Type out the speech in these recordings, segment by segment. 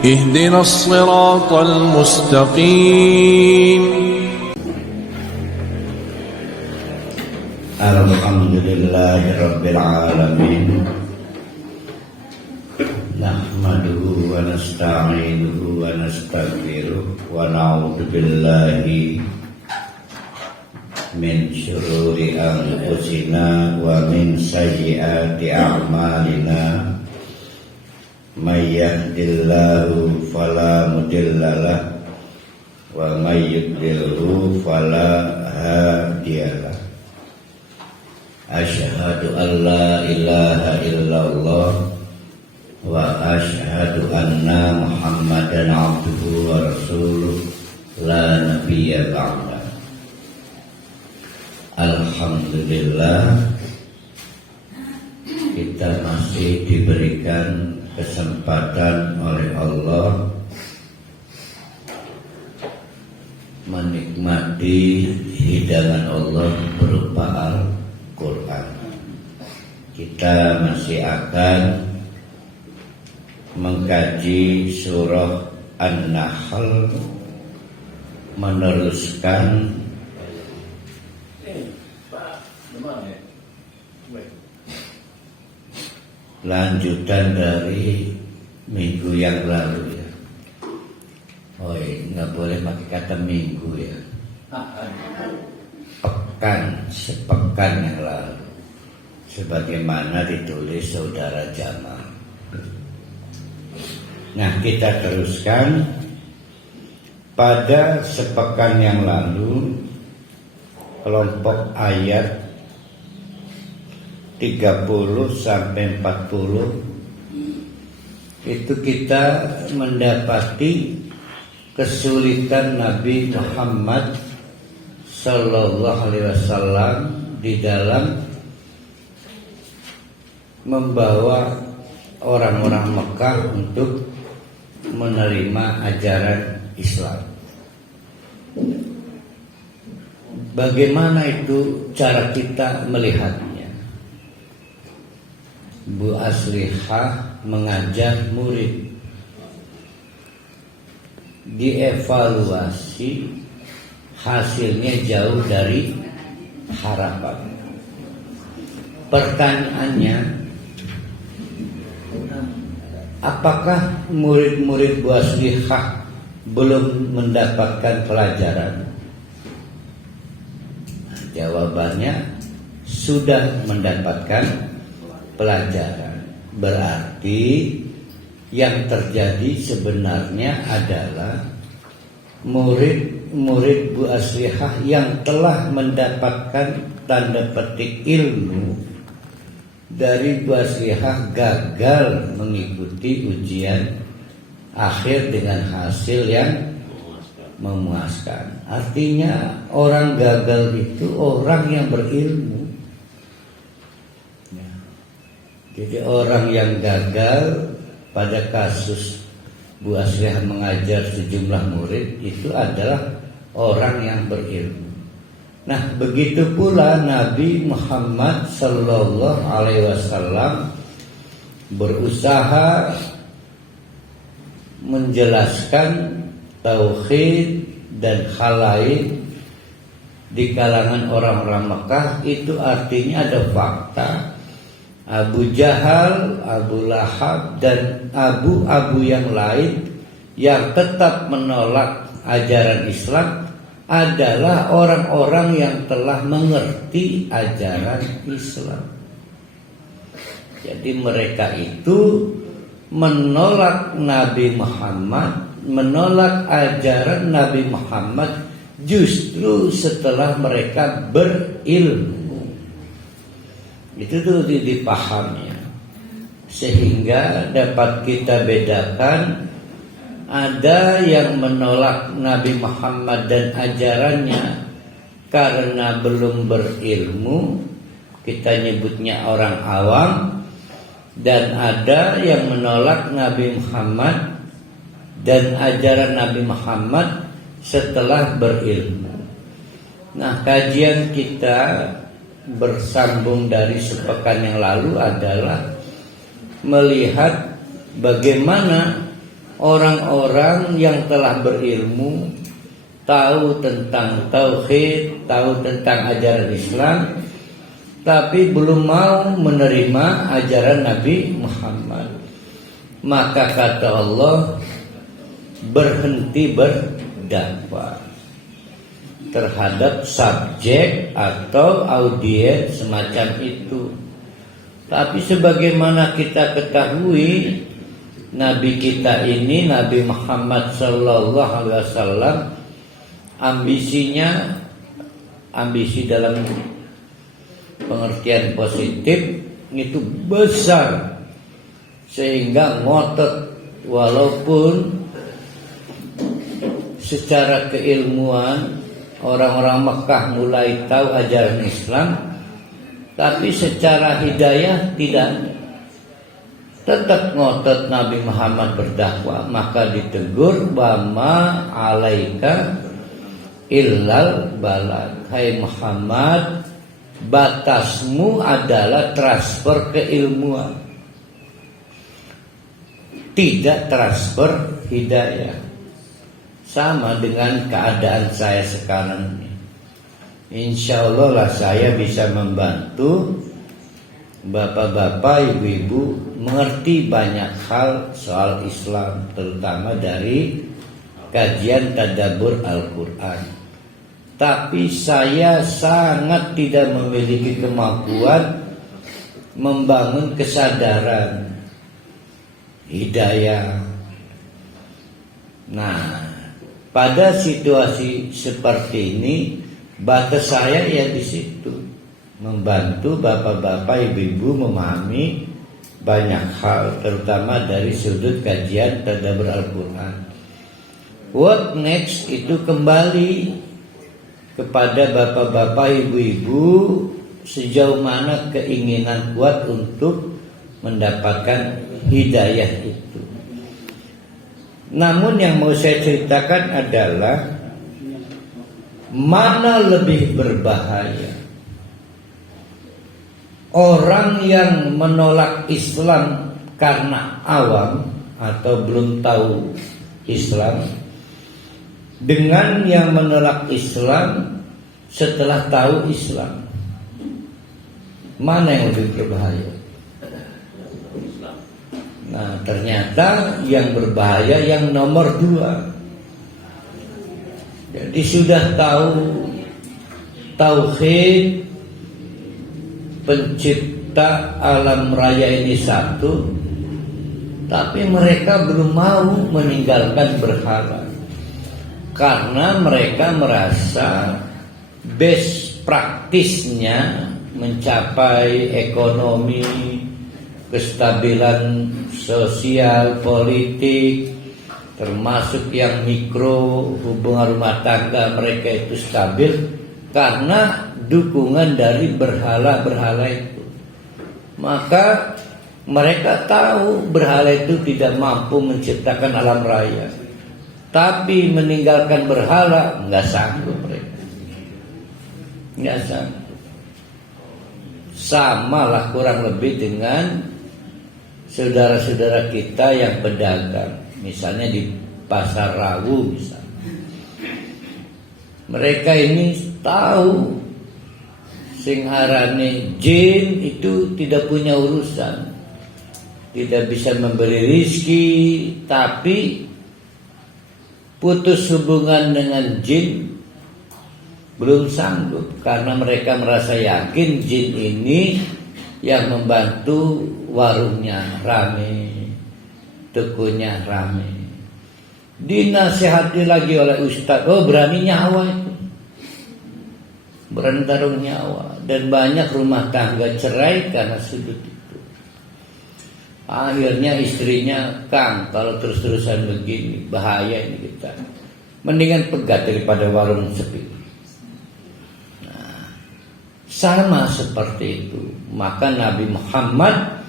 اهدنا الصراط المستقيم. Alhamdulillahirabbil alamin. Nahmaduhu wa nasta'inuhu wa nastaghfiruh wa na'udzu billahi min syururi anfusina wa min sayyiati a'malina. May yahdihillahu fala mudhillalah wa may yudlilhu fala hadiyalah. Asyhadu an la ilaha illallah wa asyhadu anna Muhammadan abduhu wa rasuluh la nabiyya ba'da. Alhamdulillah, kita masih diberikan kesempatan oleh Allah menikmati hidangan Allah berupa Al-Quran. Kita masih akan mengkaji surah An-Nahl, meneruskan lanjutan dari minggu yang lalu ya. Oh, nggak boleh pakai kata minggu ya. Sepekan yang lalu, sebagaimana ditulis saudara Jamal. Nah, kita teruskan. Pada sepekan yang lalu, kelompok ayat 30 sampai 40 itu kita mendapati kesulitan Nabi Muhammad Sallallahu Alaihi Wasallam di dalam membawa orang-orang Mekah untuk menerima ajaran Islam. Bagaimana itu cara kita melihatnya? Bu Aslihah mengajak murid, dievaluasi, hasilnya jauh dari harapan. Pertanyaannya, apakah murid-murid Bu Aslihah belum mendapatkan pelajaran? Jawabannya, sudah mendapatkan pelajaran. Berarti yang terjadi sebenarnya adalah murid-murid Bu Aslihah yang telah mendapatkan tanda petik ilmu dari Bu Aslihah gagal mengikuti ujian akhir dengan hasil yang memuaskan. Artinya orang gagal itu orang yang berilmu. Jadi orang yang gagal pada kasus Bu Aslihah mengajar sejumlah murid itu adalah orang yang berilmu. Nah, begitu pula Nabi Muhammad Sallallahu Alaihi Wasallam berusaha menjelaskan tauhid dan hal lain di kalangan orang-orang Mekah. Itu artinya ada fakta. Abu Jahal, Abu Lahab, dan abu-abu yang lain yang tetap menolak ajaran Islam adalah orang-orang yang telah mengerti ajaran Islam. Jadi mereka itu menolak Nabi Muhammad, menolak ajaran Nabi Muhammad justru setelah mereka berilmu. Itu tuh dipahami, sehingga dapat kita bedakan. Ada yang menolak Nabi Muhammad dan ajarannya karena belum berilmu, kita nyebutnya orang awam. Dan ada yang menolak Nabi Muhammad dan ajaran Nabi Muhammad setelah berilmu. Nah, kajian kita bersambung dari sepekan yang lalu adalah melihat bagaimana orang-orang yang telah berilmu, tahu tentang tauhid, tahu tentang ajaran Islam, tapi belum mau menerima ajaran Nabi Muhammad. Maka kata Allah, berhenti berdakwah terhadap subjek atau audiens semacam itu. Tapi sebagaimana kita ketahui, Nabi kita ini, Nabi Muhammad Sallallahu Alaihi Wasallam, ambisi dalam pengertian positif itu besar, sehingga ngotot walaupun secara keilmuan orang-orang Mekah mulai tahu ajaran Islam, tapi secara hidayah tidak. Tetap ngotot Nabi Muhammad berdakwah, maka ditegur, bama alaika illal balad. Hai Muhammad, batasmu adalah transfer keilmuan, tidak transfer hidayah. Sama dengan keadaan saya sekarang ini. Insya Allah lah saya bisa membantu bapak-bapak, ibu-ibu mengerti banyak hal soal Islam, terutama dari kajian tadabbur Al-Quran. Tapi saya sangat tidak memiliki kemampuan membangun kesadaran hidayah. Nah, pada situasi seperti ini, batas saya ya di situ, membantu bapak-bapak, ibu-ibu memahami banyak hal, terutama dari sudut kajian tadabbur Al-Quran. What next itu kembali kepada bapak-bapak, ibu-ibu, sejauh mana keinginan kuat untuk mendapatkan hidayah itu. Namun yang mau saya ceritakan adalah mana lebih berbahaya, orang yang menolak Islam karena awam atau belum tahu Islam, dengan yang menolak Islam setelah tahu Islam. Mana yang lebih berbahaya? Nah, ternyata yang berbahaya yang nomor 2. Jadi sudah tahu tauhid, pencipta alam raya ini satu, tapi mereka belum mau meninggalkan berhala karena mereka merasa base praktisnya mencapai ekonomi, kestabilan sosial, politik, termasuk yang mikro, hubungan rumah tangga mereka itu stabil karena dukungan dari berhala-berhala itu. Maka mereka tahu berhala itu tidak mampu menciptakan alam raya, tapi meninggalkan berhala nggak sanggup mereka, nggak sanggup. Sama lah kurang lebih dengan saudara-saudara kita yang pedagang, misalnya di pasar Rawu misalnya. Mereka ini tahu sing arane jin itu tidak punya urusan, tidak bisa memberi rizki, tapi putus hubungan dengan jin belum sanggup karena mereka merasa yakin jin ini yang membantu warungnya rame, tokonya rame. Dinasihati lagi oleh ustaz, oh berani nyawa itu, berani taruh nyawa, dan banyak rumah tangga cerai karena sudut itu. Akhirnya istrinya, Kang, kalau terus-terusan begini bahaya ini kita, mendingan pegat daripada warung sepi. Nah, sama seperti itu. Maka Nabi Muhammad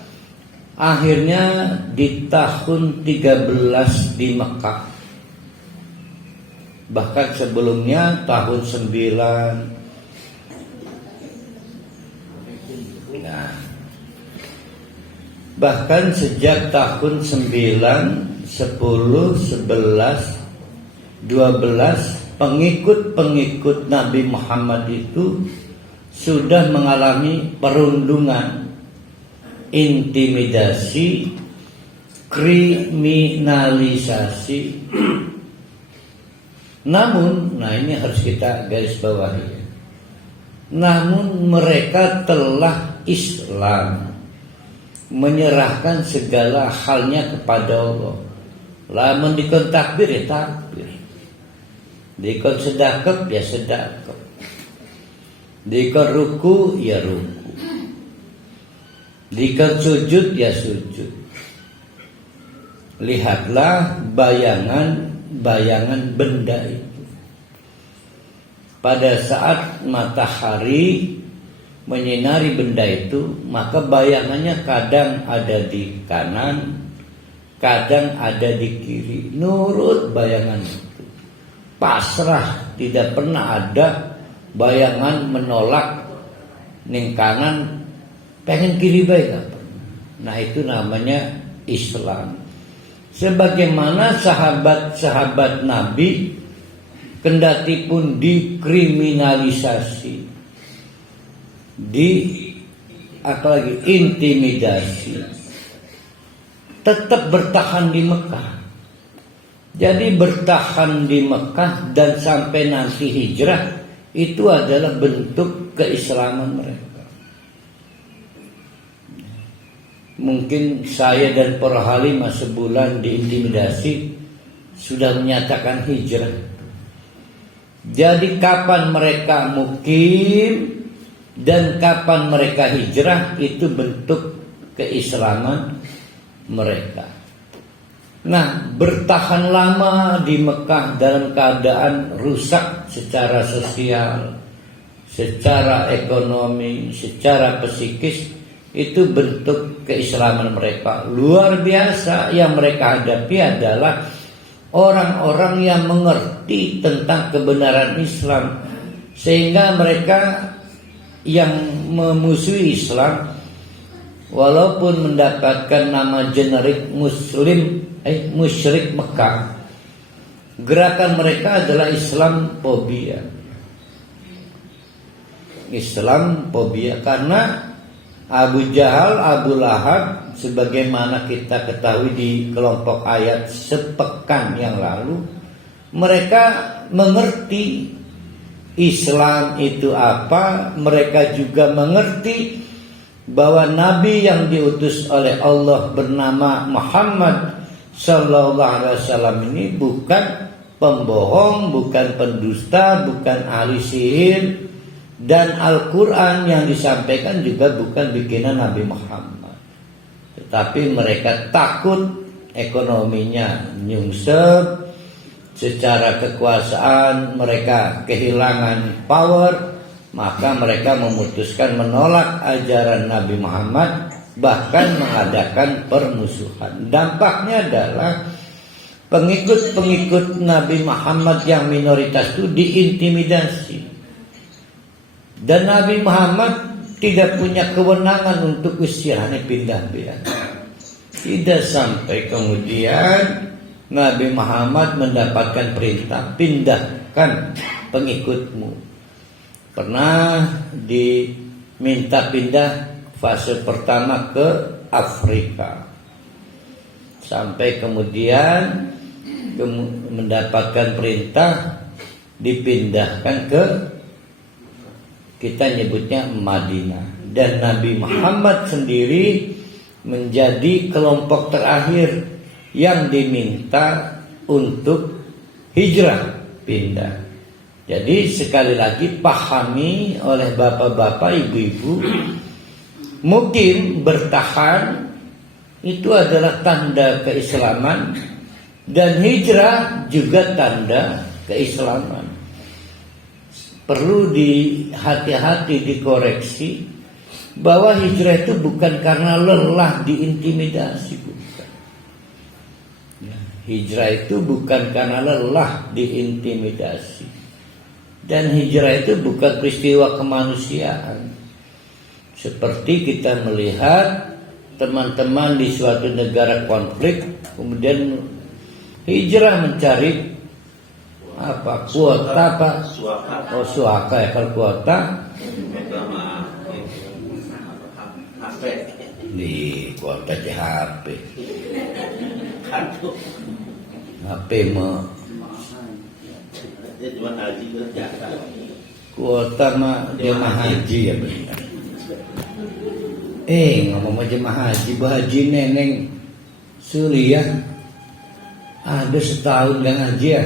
akhirnya di tahun 13 di Mekah, bahkan sebelumnya tahun 9. Nah, bahkan sejak tahun 9 10, 11, 12 pengikut-pengikut Nabi Muhammad itu sudah mengalami perundungan, intimidasi, kriminalisasi. Namun, nah ini harus kita garis bawahi. Namun mereka telah Islam, menyerahkan segala halnya kepada Allah. Lamun dikon takbir ya takbir, dikon sedekap ya sedekap, dikon ruku ya ruku, dikon sujud ya sujud. Lihatlah bayangan benda itu. Pada saat matahari menyinari benda itu, maka bayangannya kadang ada di kanan, kadang ada di kiri. Nurut bayangan itu, pasrah, tidak pernah ada bayangan menolak ning kanan pengen kiri baik apa. Nah itu namanya Islam. Sebagaimana sahabat-sahabat Nabi kendati pun dikriminalisasi, apalagi intimidasi, tetap bertahan di Mekah. Jadi bertahan di Mekah dan sampai nanti hijrah itu adalah bentuk keislaman mereka. Mungkin saya dan para halimah sebulan diintimidasi sudah menyatakan hijrah. Jadi kapan mereka mukim dan kapan mereka hijrah itu bentuk keislaman mereka. Nah, bertahan lama di Mekah dalam keadaan rusak secara sosial, secara ekonomi, secara psikis, itu bentuk keislaman mereka. Luar biasa. Yang mereka hadapi adalah orang-orang yang mengerti tentang kebenaran Islam, sehingga mereka yang memusuhi Islam walaupun mendapatkan nama generik musyrik Mekah, gerakan mereka adalah Islamfobia. Islamfobia karena Abu Jahal, Abu Lahab, sebagaimana kita ketahui di kelompok ayat sepekan yang lalu, mereka mengerti Islam itu apa. Mereka juga mengerti bahwa Nabi yang diutus oleh Allah bernama Muhammad Sallallahu Alaihi Wasallam ini bukan pembohong, bukan pendusta, bukan ahli sihir. Dan Al-Quran yang disampaikan juga bukan bikinan Nabi Muhammad. Tetapi mereka takut ekonominya nyungsep, secara kekuasaan mereka kehilangan power, maka mereka memutuskan menolak ajaran Nabi Muhammad, bahkan mengadakan permusuhan. Dampaknya adalah pengikut-pengikut Nabi Muhammad yang minoritas itu diintimidasi. Dan Nabi Muhammad tidak punya kewenangan untuk istilahnya pindah-pindah. Tidak sampai kemudian Nabi Muhammad mendapatkan perintah pindahkan pengikutmu. Pernah diminta pindah fase pertama ke Afrika, sampai kemudian mendapatkan perintah dipindahkan ke, kita nyebutnya Madinah. Dan Nabi Muhammad sendiri menjadi kelompok terakhir yang diminta untuk hijrah, pindah. Jadi sekali lagi pahami oleh bapak-bapak, ibu-ibu, mungkin bertahan itu adalah tanda keislaman, dan hijrah juga tanda keislaman. Perlu hati-hati dikoreksi bahwa hijrah itu bukan karena lelah diintimidasi, bukan. Hijrah itu bukan karena lelah diintimidasi, dan hijrah itu bukan peristiwa kemanusiaan. Seperti kita melihat teman-teman di suatu negara konflik kemudian Hijrah mencari apa? Kuota apa? Oh, suaka ya. Kalau kuota HP. di kuota di HP. HP mah Dia cuma haji kerja. kuota mah jemaah haji ya benar. Ngomong jemaah haji, Bu Haji Neneng Surya ada setahun gak ngaji ya?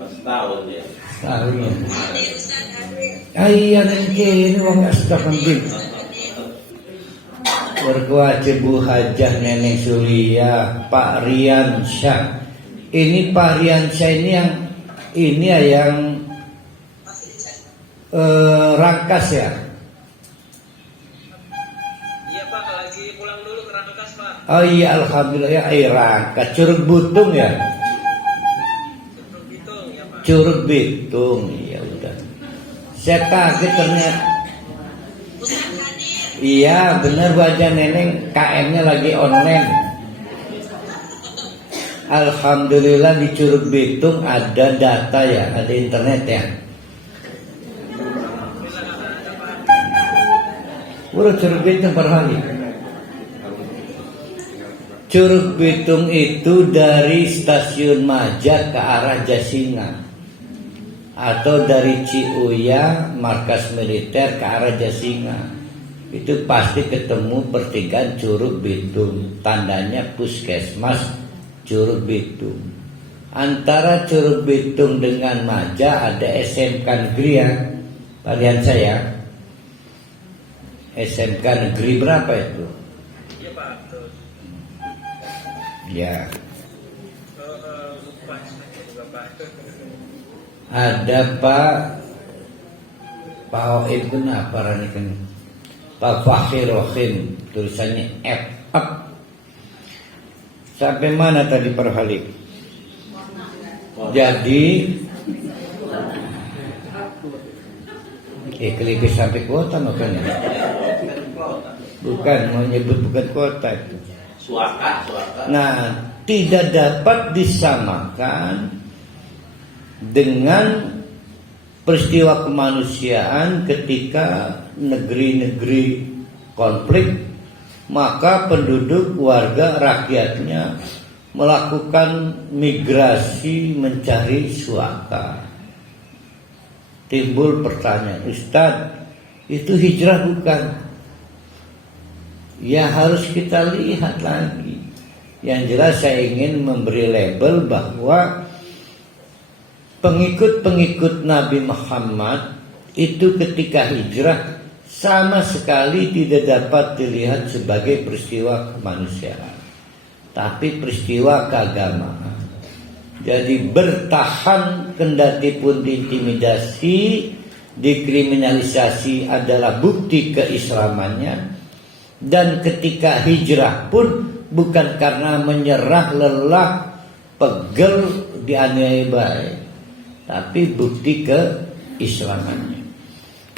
Pas tahun ya. Setahun ya. Iya nanti ini wong astagfirullah. Berkuaci Bu Hajah Neneng Surya, Pak Rian Syah. Ini Pak Rian Syah ini yang Rangkas ya. Iya Pak, lagi pulang dulu ke Rangkas Pak. Oh iya alhamdulillah ya, Rangkas Curug Butung ya. Curug Bitung ya Pak. Curug Bitung, ya udah. Saya kaget ternyata. Iya benar wajah Neneng, KM-nya lagi online. Alhamdulillah di Curug Bitung ada data ya, ada internet ya. Udah Curug Bitung per hari. Curug Bitung itu dari stasiun Maja ke arah Jasinga, atau dari Ciuya markas militer ke arah Jasinga. Itu pasti ketemu pertigaan Curug Bitung, tandanya Puskesmas Curug Bitung. Antara Curug Bitung dengan Maja ada SMK Negeri ya, pilihan saya. SMK Negeri berapa itu? Iya Pak, terus. Ya. Lupa juga Pak. Ada Pak Oim kenapa ranikan? Pak Fakhir Rohim, tulisannya F up. Sampai mana tadi per hari? Jadi kelipis sampai kuota makanya. Bukan menyebut bukan kuota itu. Suaka. Nah, tidak dapat disamakan dengan peristiwa kemanusiaan ketika negeri-negeri konflik, maka penduduk warga rakyatnya melakukan migrasi mencari suaka. Timbul pertanyaan, Ustadz, itu hijrah bukan? Ya harus kita lihat lagi. Yang jelas saya ingin memberi label bahwa pengikut-pengikut Nabi Muhammad itu ketika hijrah sama sekali tidak dapat dilihat sebagai peristiwa kemanusiaan, tapi peristiwa keagamaan. Jadi bertahan kendati pun diintimidasi, dikriminalisasi adalah bukti keislamannya. Dan ketika hijrah pun bukan karena menyerah, lelah, pegel, dianiaya baik, tapi bukti keislamannya.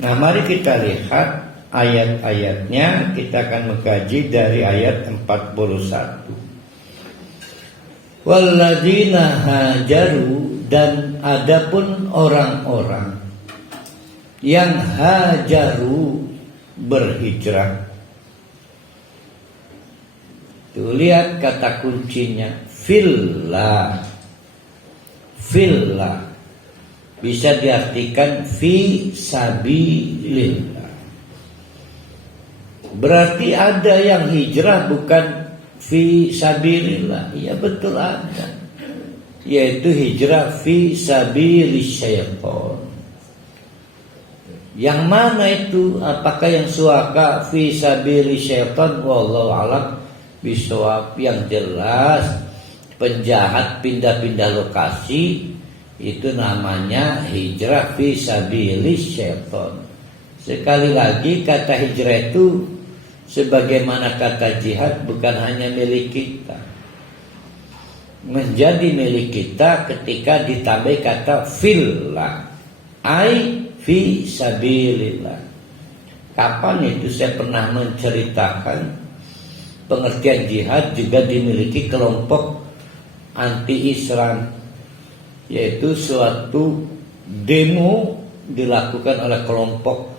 Nah, mari kita lihat ayat-ayatnya. Kita akan mengkaji dari ayat 41. Walladzina hajaru, dan adapun orang-orang yang hajaru berhijrah. Tuh lihat kata kuncinya fillah. Fillah bisa diartikan fi sabilillah. Berarti ada yang hijrah bukan fi sabilillah. Ya betul ada. Yaitu hijrah fi sabilis syaitan. Yang mana itu? Apakah yang suaka fi sabilis syaitan? Wallahu a'lam bisawab. Yang jelas penjahat pindah-pindah lokasi itu namanya hijrah fi sabilis syaitan. Sekali lagi kata hijrah itu sebagaimana kata jihad bukan hanya milik kita. Menjadi milik kita ketika ditambah kata fillah, ai fi sabilillah. Kapan itu saya pernah menceritakan pengertian jihad juga dimiliki kelompok anti-Islam, yaitu suatu demo dilakukan oleh kelompok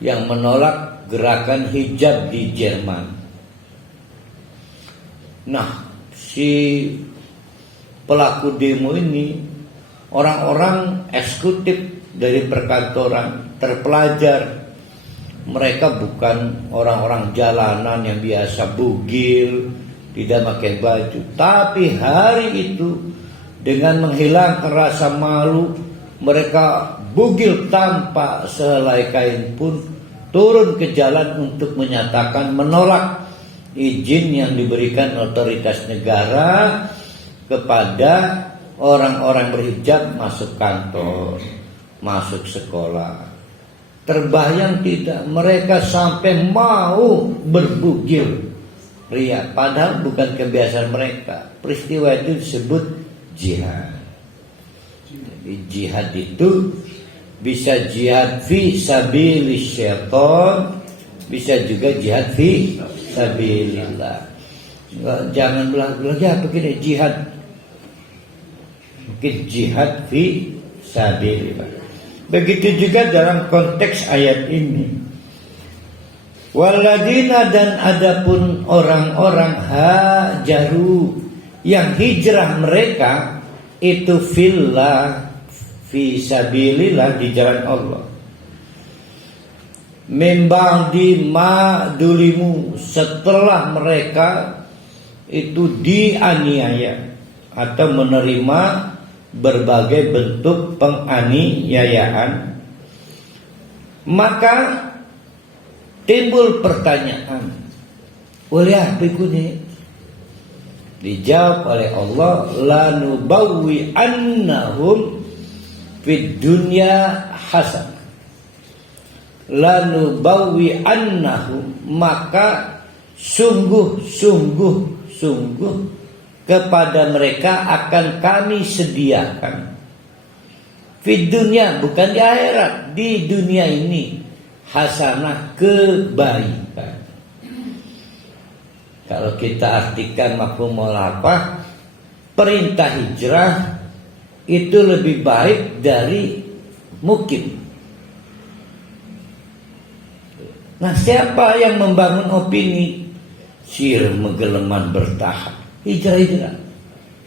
yang menolak gerakan hijab di Jerman. Nah, si pelaku demo ini orang-orang eksekutif dari perkantoran, terpelajar. Mereka bukan orang-orang jalanan yang biasa bugil, tidak pakai baju. Tapi hari itu dengan menghilangkan rasa malu, mereka bugil tanpa sehelai kain pun turun ke jalan untuk menyatakan menolak izin yang diberikan otoritas negara kepada orang-orang berhijab masuk kantor, masuk sekolah. Terbayang tidak, mereka sampai mau berbugil ria, padahal bukan kebiasaan mereka. Peristiwa itu disebut jihad. Jadi jihad itu bisa jihad fi sabilis syaitan, bisa juga jihad fi sabilillah. Jangan bilang ya begini jihad, mungkin jihad fi sabilillah. Begitu juga dalam konteks ayat ini. Waladina, dan adapun orang-orang hajaru yang hijrah mereka itu fillah fi sabilillah, di jalan Allah. Memba'di ma dulimu, setelah mereka itu dianiaya atau menerima berbagai bentuk penganiayaan, maka timbul pertanyaan, oleh apa ini? Dijawab oleh Allah, lanubawwi annahum fid dunya hasan. Lanubawwi annahum, maka sungguh kepada mereka akan kami sediakan di dunia, bukan di akhirat, di dunia ini hasanah, kebaikan. Kalau kita artikan mafhumul apa, perintah hijrah itu lebih baik dari mukim. Nah, siapa yang membangun opini sir megeleman bertahap? Hijrah.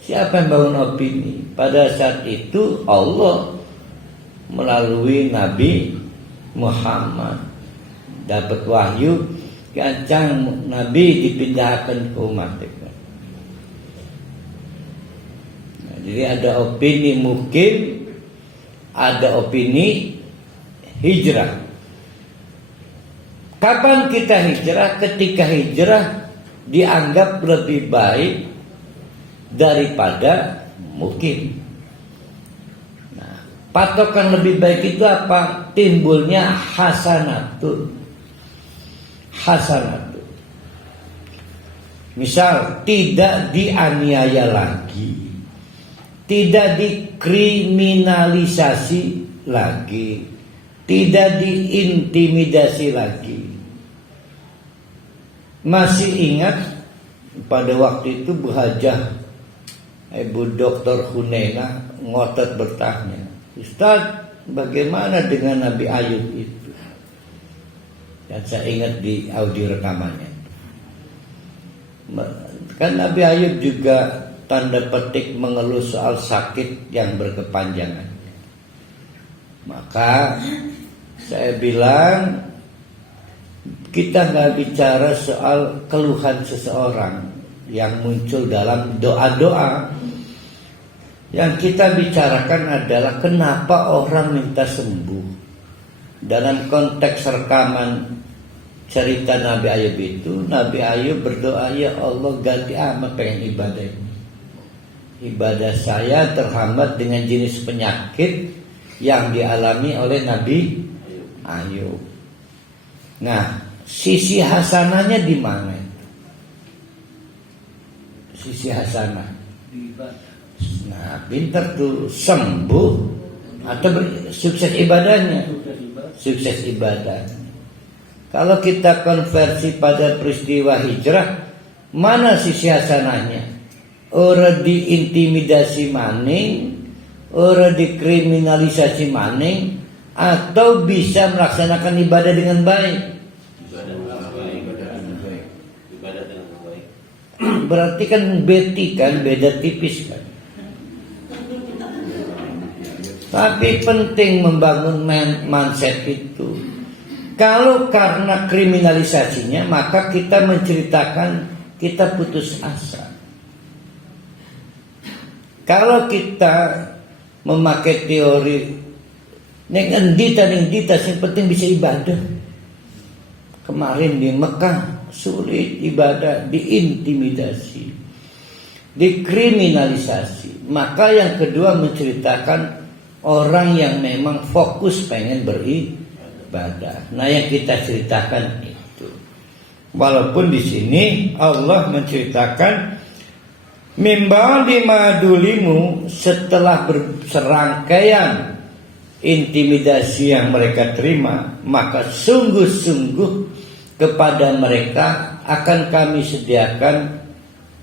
Siapa yang bangun opini? Pada saat itu Allah melalui Nabi Muhammad dapat wahyu, kancang Nabi dipindahkan ke umat. Nah, jadi ada opini mukim, ada opini hijrah. Kapan kita hijrah? Ketika hijrah dianggap lebih baik daripada mukim. Nah, patokan lebih baik itu apa? Timbulnya hasanatun. Misal tidak dianiaya lagi, tidak dikriminalisasi lagi, tidak diintimidasi lagi. Masih ingat pada waktu itu Bu Hajah Ibu Dr. Hunaina ngotot bertanya, Ustaz, bagaimana dengan Nabi Ayub itu? Dan saya ingat di audio rekamannya, kan Nabi Ayub juga tanda petik mengeluh soal sakit yang berkepanjangan. Maka saya bilang, kita nggak bicara soal keluhan seseorang yang muncul dalam doa-doa. Yang kita bicarakan adalah kenapa orang minta sembuh. Dalam konteks rekaman cerita Nabi Ayub itu, Nabi Ayub berdoa, ya Allah ganti amat pengen ibadah ini. Ibadah saya terhambat dengan jenis penyakit yang dialami oleh Nabi Ayub. Nah, sisi hasanahnya di mana? Sisi hasanah. Nah, pintar tuh, sembuh atau sukses ibadahnya. Sukses ibadah. Kalau kita konversi pada peristiwa hijrah, mana sisi hasanahnya? ora diintimidasi maning, ora dikriminalisasi maning, atau bisa melaksanakan ibadah dengan baik. Ibadah dengan baik. Ibadah dengan baik. Berarti kan beda tipis kan. Tapi penting membangun mindset itu. Kalau karena kriminalisasinya, maka kita menceritakan kita putus asa. Kalau kita memakai teori neng endita yang penting bisa ibadah. Kemarin di Mekah sulit ibadah, diintimidasi, dikriminalisasi. Maka yang kedua menceritakan orang yang memang fokus pengen beribadah. Nah, yang kita ceritakan itu. Walaupun di sini Allah menceritakan mimba dimadulimu, setelah serangkaian intimidasi yang mereka terima, maka sungguh-sungguh kepada mereka akan kami sediakan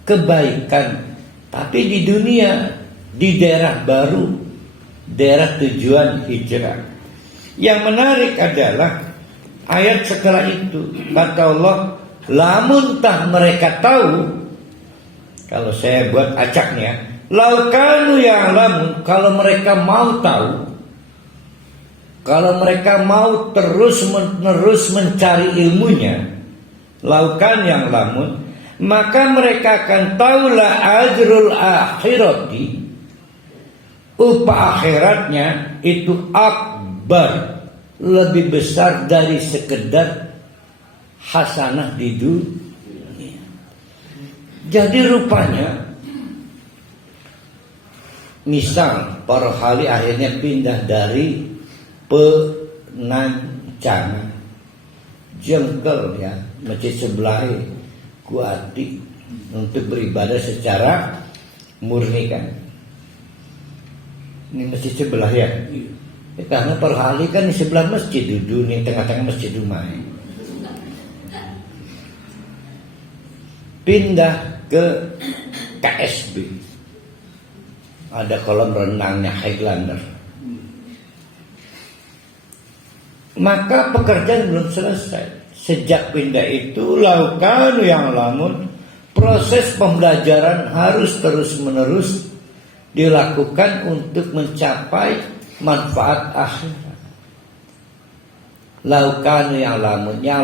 kebaikan. Tapi di dunia, di daerah baru, daerah tujuan hijrah. Yang menarik adalah ayat setelah itu, kata Allah, lamun tah mereka tahu. Kalau saya buat acaknya, laukanu ya'lamun, kalau mereka mau tahu, kalau mereka mau terus-menerus mencari ilmunya, laukan yang lamun, maka mereka akan tahulah ajrul akhirati, upah akhiratnya itu akbar, lebih besar dari sekedar hasanah di dunia. Jadi rupanya, misal para hali akhirnya pindah dari Penancanan, jengkel ya, masjid sebelah Kuati untuk beribadah secara murni kan. Ini masjid sebelah ya. Karena para hali kan di sebelah masjid, duduk di tengah-tengah masjid rumah. Pindah ke KSB, ada kolam renangnya Highlander. Maka pekerjaan belum selesai. Sejak pindah itu, laukanu yang lamun, proses pembelajaran harus terus-menerus dilakukan untuk mencapai manfaat akhirat. Laukanu yang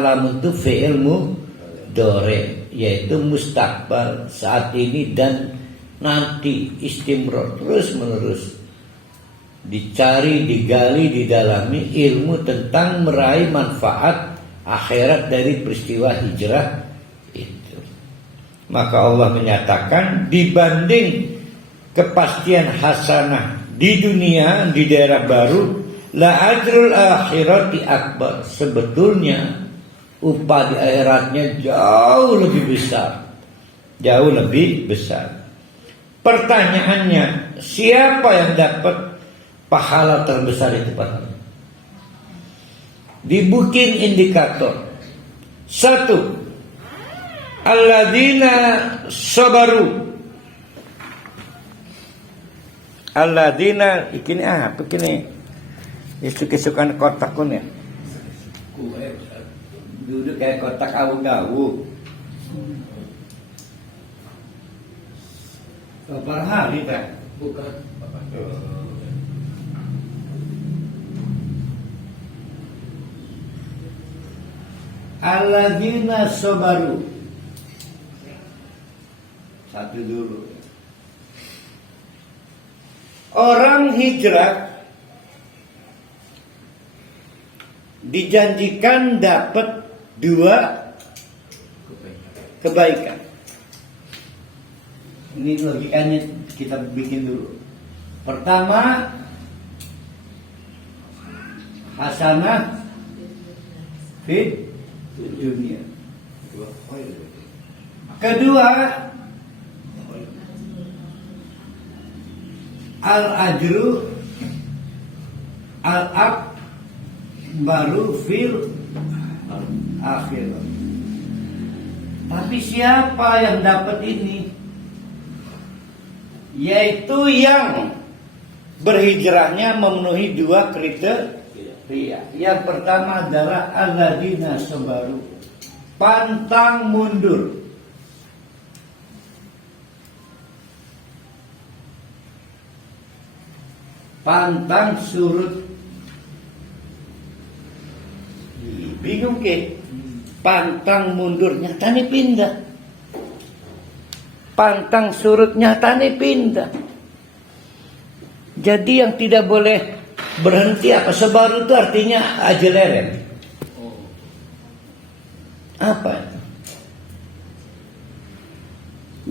lamun itu fi'il mudhari, yaitu mustaqbal, saat ini dan nanti, istimror, terus-menerus. Dicari, digali, didalami ilmu tentang meraih manfaat akhirat dari peristiwa hijrah itu. Maka Allah menyatakan dibanding kepastian hasanah di dunia, di daerah baru, la ajrul akhirati akbar, sebetulnya upah di akhiratnya jauh lebih besar. Jauh lebih besar. Pertanyaannya, siapa yang dapat pahala terbesar itu pahala? Dibikin indikator. 1. Alladzina sabaru. Alladzina ikini begini. Itu kesukaan kotak kun ya. Duduk kayak kotak awu-gawu. Berapa hari tak? Bukan. Alladzina sabaru. Satu dulu. Orang hijrah dijanjikan dapat 2 kebaikan. Ini logikanya kita bikin dulu. Pertama, hasanah fit dunia. Kedua, al-ajru al-akbaru fil akhirat. Tapi siapa yang dapat ini? yaitu yang berhijrahnya memenuhi dua kriteria. Yang pertama adalah alladzina sabaru, pantang mundur. Pantang surut. Bingung ke? Pantang mundur nyatane pindah. Pantang surut nyatane pindah. Jadi yang tidak boleh berhenti apa? Sabaru itu artinya ajeleren. Apa itu?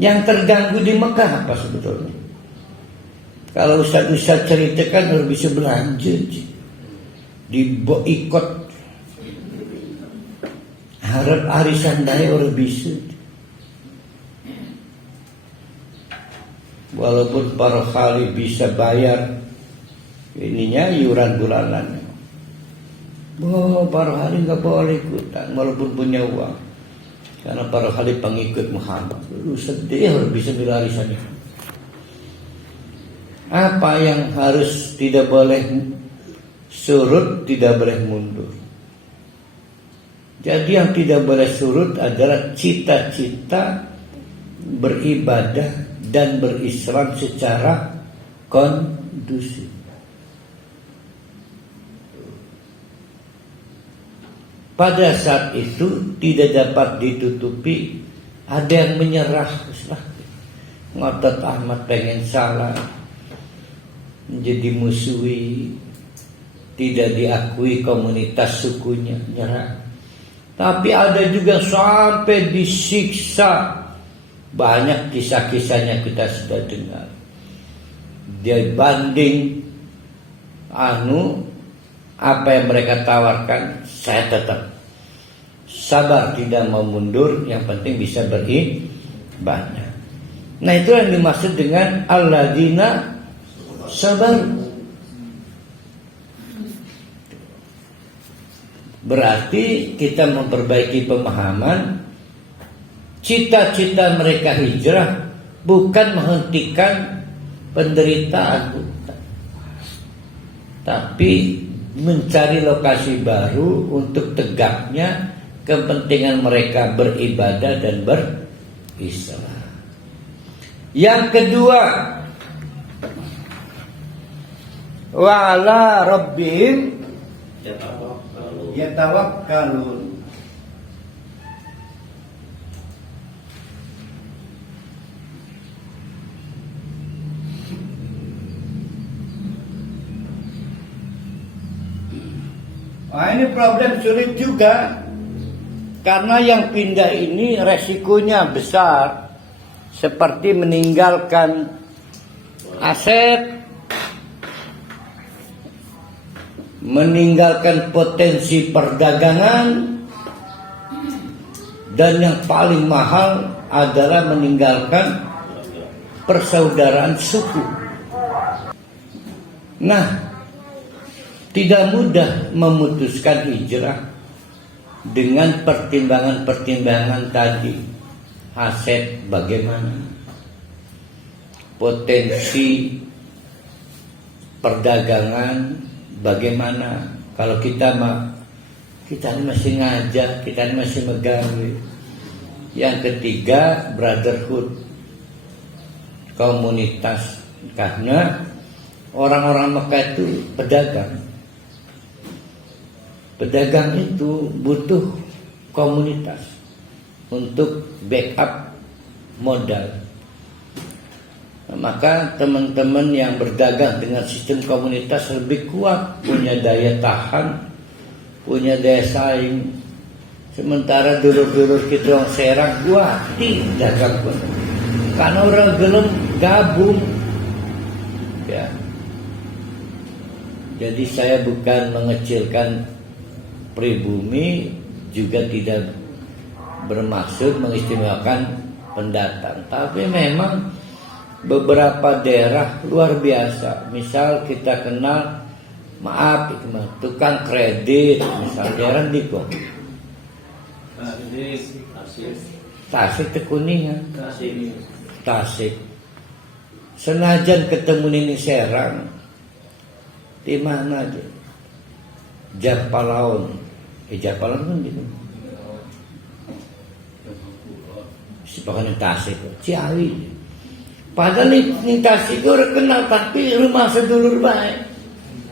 Yang terganggu di Mekah apa sebetulnya? Kalau Ustaz ceritakan harus bisa belanja, diboikot, harap arisan daya orang bisa. Walaupun para kali bisa bayar ininya iuran bulanannya, para kali nggak boleh ikutan walaupun punya uang, karena para kali pengikut Muhammad. Lu sedih harus bisa bila arisan itu. Apa yang harus tidak boleh surut, tidak boleh mundur. Jadi yang tidak boleh surut adalah cita-cita beribadah dan berislam secara kondusif. Pada saat itu tidak dapat ditutupi, ada yang menyerah, ngotot amat pengen salah, menjadi musuhi, tidak diakui komunitas sukunya, nyerah. Tapi ada juga sampai disiksa. Banyak kisah-kisahnya kita sudah dengar. Dia banding apa yang mereka tawarkan, saya tetap sabar, tidak mau mundur, yang penting bisa beribadah. Nah, itu yang dimaksud dengan alladzina sabar. Berarti kita memperbaiki pemahaman cita-cita mereka hijrah bukan menghentikan penderitaan, tapi mencari lokasi baru untuk tegaknya kepentingan mereka beribadah dan berislam. Yang kedua, wa ala rabbihim yatawakkalun. Nah, ini problem sulit juga, karena yang pindah ini resikonya besar, seperti meninggalkan aset, meninggalkan potensi perdagangan, dan yang paling mahal adalah meninggalkan persaudaraan suku. Nah, tidak mudah memutuskan hijrah dengan pertimbangan-pertimbangan tadi. Aset bagaimana, potensi perdagangan bagaimana. Kalau kita masih ngajar, kita masih megawe. Yang ketiga, brotherhood, komunitas. Karena orang-orang Mekah itu pedagang. Pedagang itu butuh komunitas untuk backup modal. Maka teman-teman yang berdagang dengan sistem komunitas lebih kuat, punya daya tahan, punya daya saing. Sementara dulur-dulur kita orang Serang guati dagang pun, karena orang gelem gabung. Ya. Jadi saya bukan mengecilkan pribumi, juga tidak bermaksud mengistimewakan pendatang, tapi memang beberapa daerah luar biasa. Misal kita kenal, maaf itu mah, tukang kredit, misal daerah Diko, Tasik, Kuningan, Tasik, Senajan ketemu Nini Serang, di mana aja? Japalaon, Japalaon kan gitu. Sepakan Tasik, Ciawi. Padahal ini Tasik orang kenal, tapi rumah sedulur baik.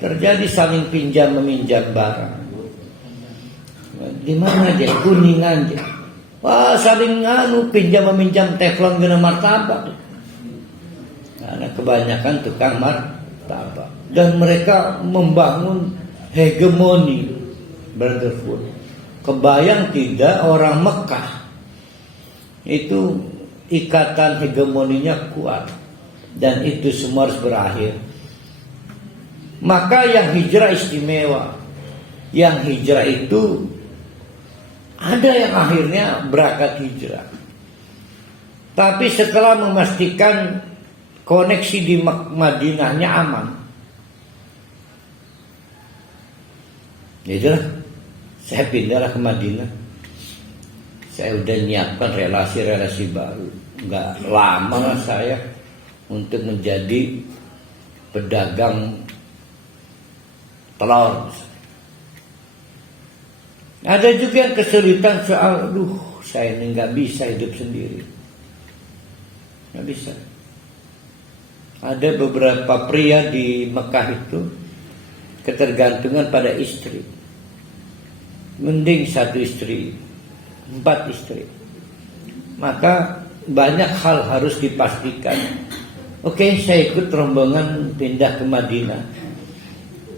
Terjadi saling pinjam meminjam barang. Di mana aja? Kuningan aja. Wah, saling pinjam meminjam teflon kena martabak. Karena kebanyakan tukang martabak. Dan mereka membangun hegemoni brotherhood. Kebayang tidak orang Mekah itu ikatan hegemoninya kuat. Dan itu semua harus berakhir. Maka yang hijrah istimewa. Yang hijrah itu ada yang akhirnya berangkat hijrah. Tapi setelah memastikan koneksi di Madinahnya aman, itulah saya pindahlah ke Madinah. Saya udah nyiapkan relasi-relasi baru. Nggak lama lah saya untuk menjadi pedagang telur. Ada juga yang kesulitan soal, saya ini nggak bisa hidup sendiri, nggak bisa. Ada beberapa pria di Mekah itu ketergantungan pada istri. Mending satu istri, 4 istri. Maka banyak hal harus dipastikan. Oke, saya ikut rombongan pindah ke Madinah.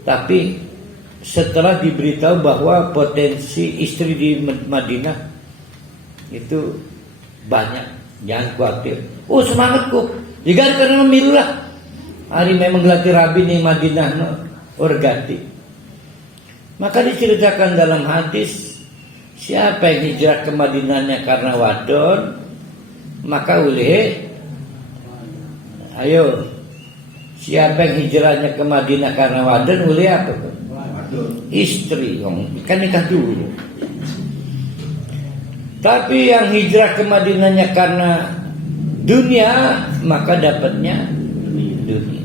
Tapi setelah diberitahu bahwa potensi istri di Madinah itu banyak, jangan khawatir. Oh, semangatku. Jika karena memilulah hari memang gelati rabi di Madinah orgati. Maka diceritakan dalam hadis, siapa yang hijrah ke Madinahnya karena wadon, maka ayo, siapa yang hijrahnya ke Madinah karena wadon, apa? Istri, kan nikah dulu. Tapi yang hijrah ke Madinahnya karena dunia, maka dapatnya dunia.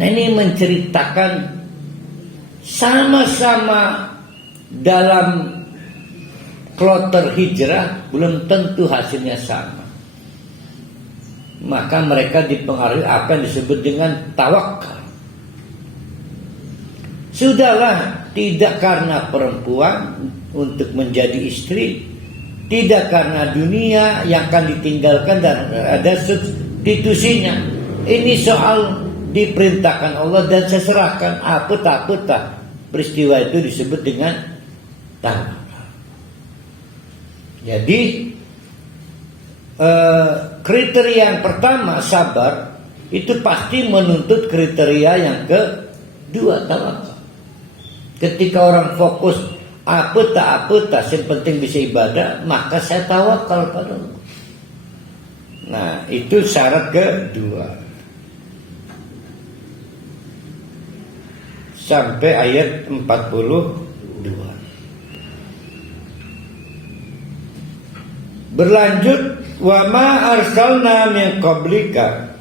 Nah, ini menceritakan sama-sama dalam kloter hijrah belum tentu hasilnya sama. Maka mereka dipengaruhi apa yang disebut dengan tawakal. Sudahlah, tidak karena perempuan untuk menjadi istri, tidak karena dunia yang akan ditinggalkan dan ada substitusinya. Ini soal diperintahkan Allah dan saya serahkan apa tak peristiwa itu disebut dengan tawakal. Jadi kriteria yang pertama sabar itu pasti menuntut kriteria yang kedua tawakal. Ketika orang fokus apa tak yang penting bisa ibadah, maka saya tawakal pada Allah. Nah, itu syarat kedua. Sampai ayat 42. Berlanjut, wa ma arsalna min qablika.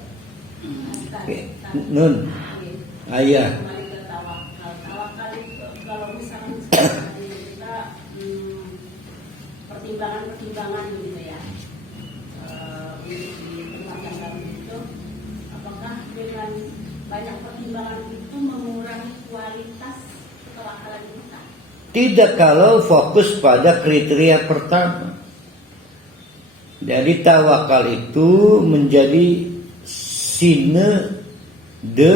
Nun. Ayat. Pertimbangan gitu ya, di tempat yang baru itu, apakah dengan banyak pertimbangan itu mengurangi kualitas tawakalan kita? Tidak, kalau fokus pada kriteria pertama. Jadi tawakal itu menjadi sine de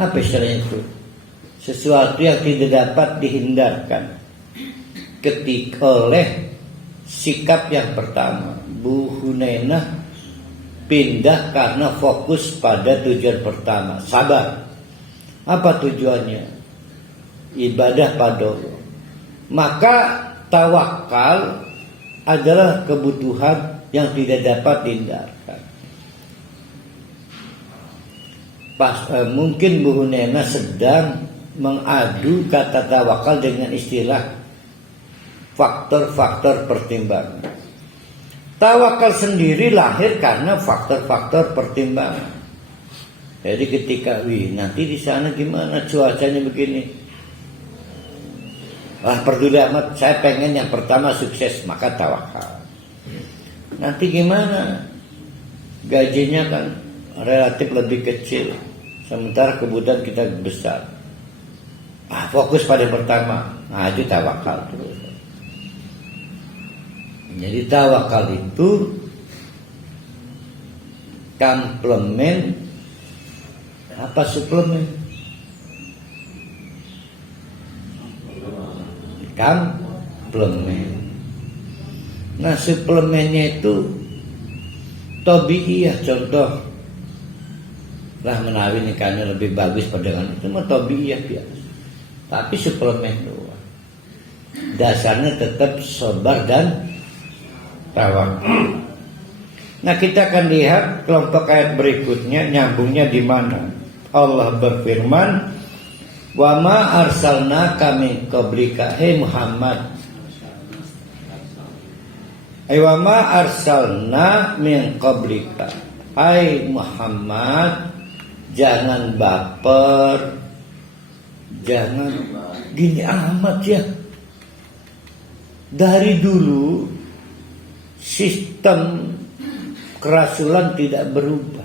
apa istilahnya itu? Sesuatu yang tidak dapat dihindarkan. Ketika oleh sikap yang pertama, Bu Hunainah pindah karena fokus pada tujuan pertama, sabar. Apa tujuannya? Ibadah pada Allah. Maka tawakal adalah kebutuhan yang tidak dapat dihindarkan. Mungkin Bu Hunainah sedang mengadu kata tawakal dengan istilah faktor-faktor pertimbangan. Tawakal sendiri lahir karena faktor-faktor pertimbangan. Jadi ketika nanti di sana gimana cuacanya begini, peduli amat, saya pengen yang pertama sukses, maka tawakal. Nanti gimana, gajinya kan relatif lebih kecil, sementara kebutuhan kita besar. Fokus pada yang pertama, itu tawakal terus. Jadi tawakal itu komplement apa suplemen? Komplement. Nah suplemennya itu tabiiyah, contoh lah menawi nikahnya lebih bagus pada itu mah tabiiyah biasa. Tapi suplemen doang. Dasarnya tetap sabar dan tawakal. Nah kita akan lihat kelompok ayat berikutnya nyambungnya di mana. Allah berfirman, wa ma arsalnaka min qablika, Muhammad. Wa ma arsalna min qablika, Muhammad, jangan baper, jangan gini amat ya. Dari dulu sistem kerasulan tidak berubah.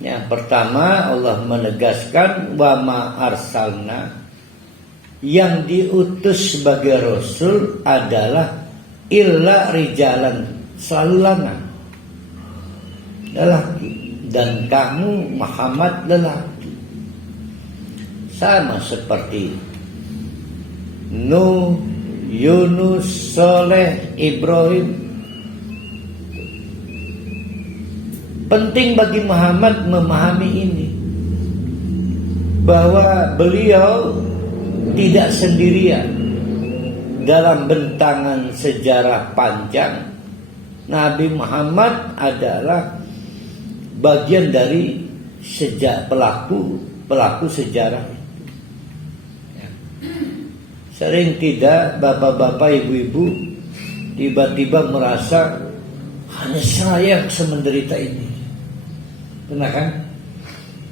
Yang pertama Allah menegaskan wa ma arsalna, yang diutus sebagai rasul adalah illa rijalan, selalu lanang, lelaki, dan kamu Muhammad lelaki. Sama seperti Nuh, Yunus, Soleh, Ibrahim. Penting bagi Muhammad memahami ini, bahwa beliau tidak sendirian dalam bentangan sejarah panjang. Nabi Muhammad adalah bagian dari pelaku sejarah. Sering tidak bapak-bapak, ibu-ibu tiba-tiba merasa hanya saya yang semenderita ini. Benar kan?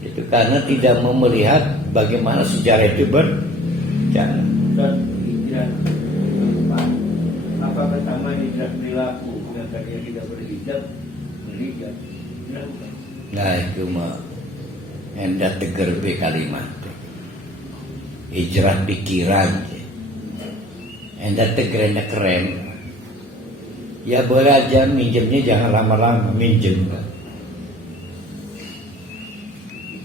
Itu karena tidak mau melihat bagaimana sejarah itu berjalan. Dan hijrah apa pertama hijrah perilaku, yang tadinya tidak berhijab. Nah itu mah hendak teger be kalimat hijrah pikiran, hendak teger keren. Ya boleh aja minjemnya, jangan lama-lama minjem.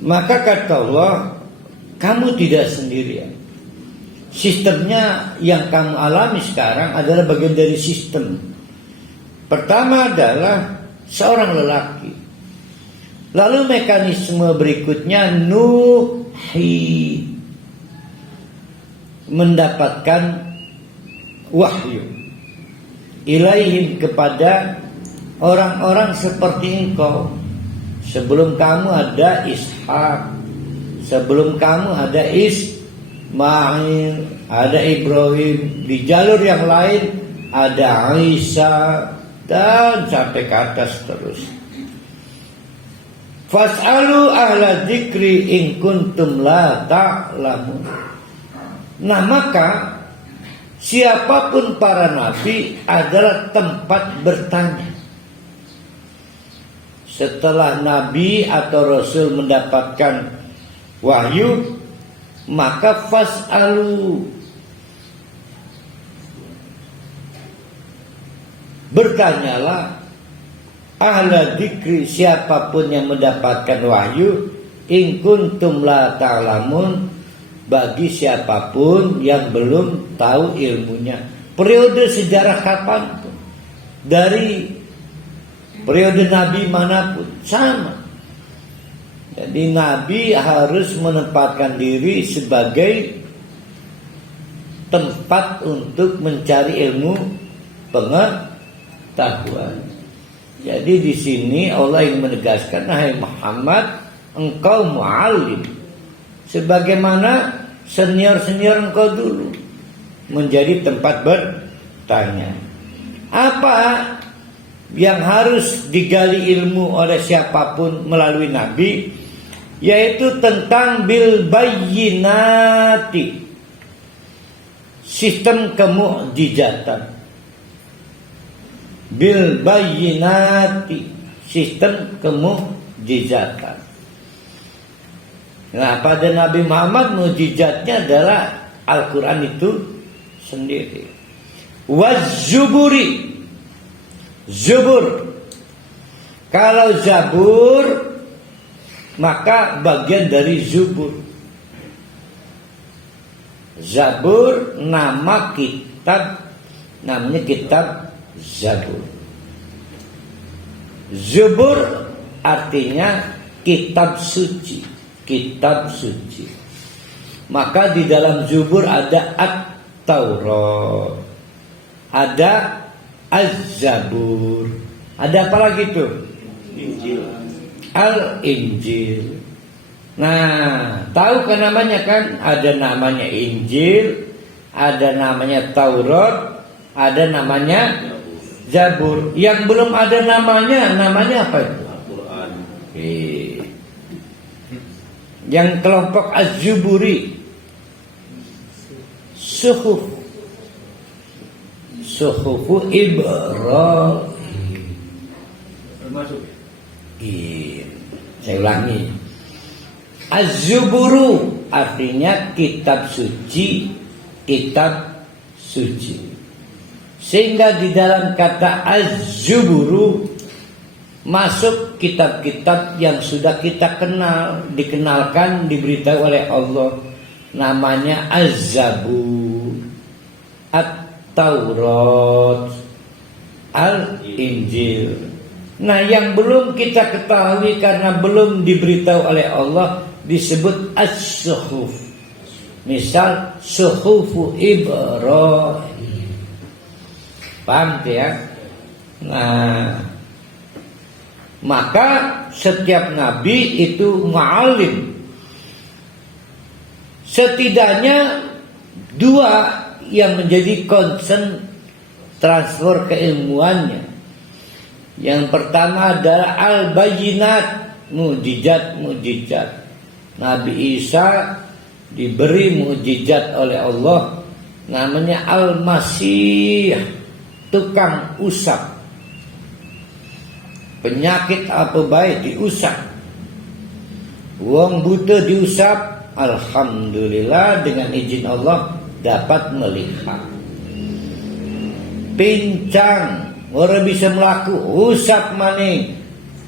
Maka kata Allah, kamu tidak sendirian. Sistemnya yang kamu alami sekarang adalah bagian dari sistem. Pertama adalah seorang lelaki. Lalu mekanisme berikutnya nuhi, mendapatkan wahyu ilaihim, kepada orang-orang seperti engkau. Sebelum kamu ada Ishak, sebelum kamu ada Ismail, ada Ibrahim, di jalur yang lain ada Isa, dan sampai ke atas terus. Fas'alu ahla dzikri in kuntum la ta'lamun. Nah maka siapapun para nabi adalah tempat bertanya. Setelah nabi atau rasul mendapatkan wahyu, maka fas'alu, bertanyalah ahla dzikri, siapapun yang mendapatkan wahyu, in kuntum la ta'lamun, bagi siapapun yang belum tahu ilmunya. Periode sejarah kapanpun, dari periode nabi manapun sama. Jadi nabi harus menempatkan diri sebagai tempat untuk mencari ilmu pengetahuan. Jadi di sini Allah yang menegaskan, hai Muhammad, engkau mu'allim, sebagaimana senior-senior engkau dulu menjadi tempat bertanya. Apa yang harus digali ilmu oleh siapapun melalui Nabi, yaitu tentang bil bayyinati, sistem kemukjizatan. Bil bayyinati, sistem kemukjizatan. Nah, pada Nabi Muhammad mukjizatnya adalah Al-Quran itu sendiri. Waz-zuburi, zubur. Kalau zabur maka bagian dari zubur. Zabur nama kitab, namanya kitab Zabur. Zubur artinya kitab suci, kitab suci. Maka di dalam Zubur ada At-Taurat, ada Az-Zabur, ada apa lagi tuh? Injil. Al-Injil. Nah, tahu kan namanya kan? Ada namanya Injil, ada namanya Taurat, ada namanya Zabur. Yang belum ada namanya apa itu? Al-Quran. Yang kelompok Az-Zuburi, Suhufu Ibrahim. Termasuk. Saya ulangi. Az-Zuburu artinya kitab suci, kitab suci. Sehingga di dalam kata Az-Zuburu masuk kitab-kitab yang sudah kita kenal, dikenalkan, diberitahu oleh Allah. Namanya Az-Zabur, At-Taurat, Al-Injil. Nah, yang belum kita ketahui karena belum diberitahu oleh Allah disebut As-Suhuf. Misal Suhufu Ibrahim. Paham ya? Nah, maka setiap nabi itu mu'alim. Setidaknya dua yang menjadi concern transfer keilmuannya. Yang pertama adalah al-bayyinat, mukjizat. Nabi Isa diberi mukjizat oleh Allah, namanya Al-Masih, tukang usap. Penyakit apa baik diusap. Wong buta diusap, alhamdulillah dengan izin Allah dapat melihat. Pincang, orang bisa melaku, usap maning,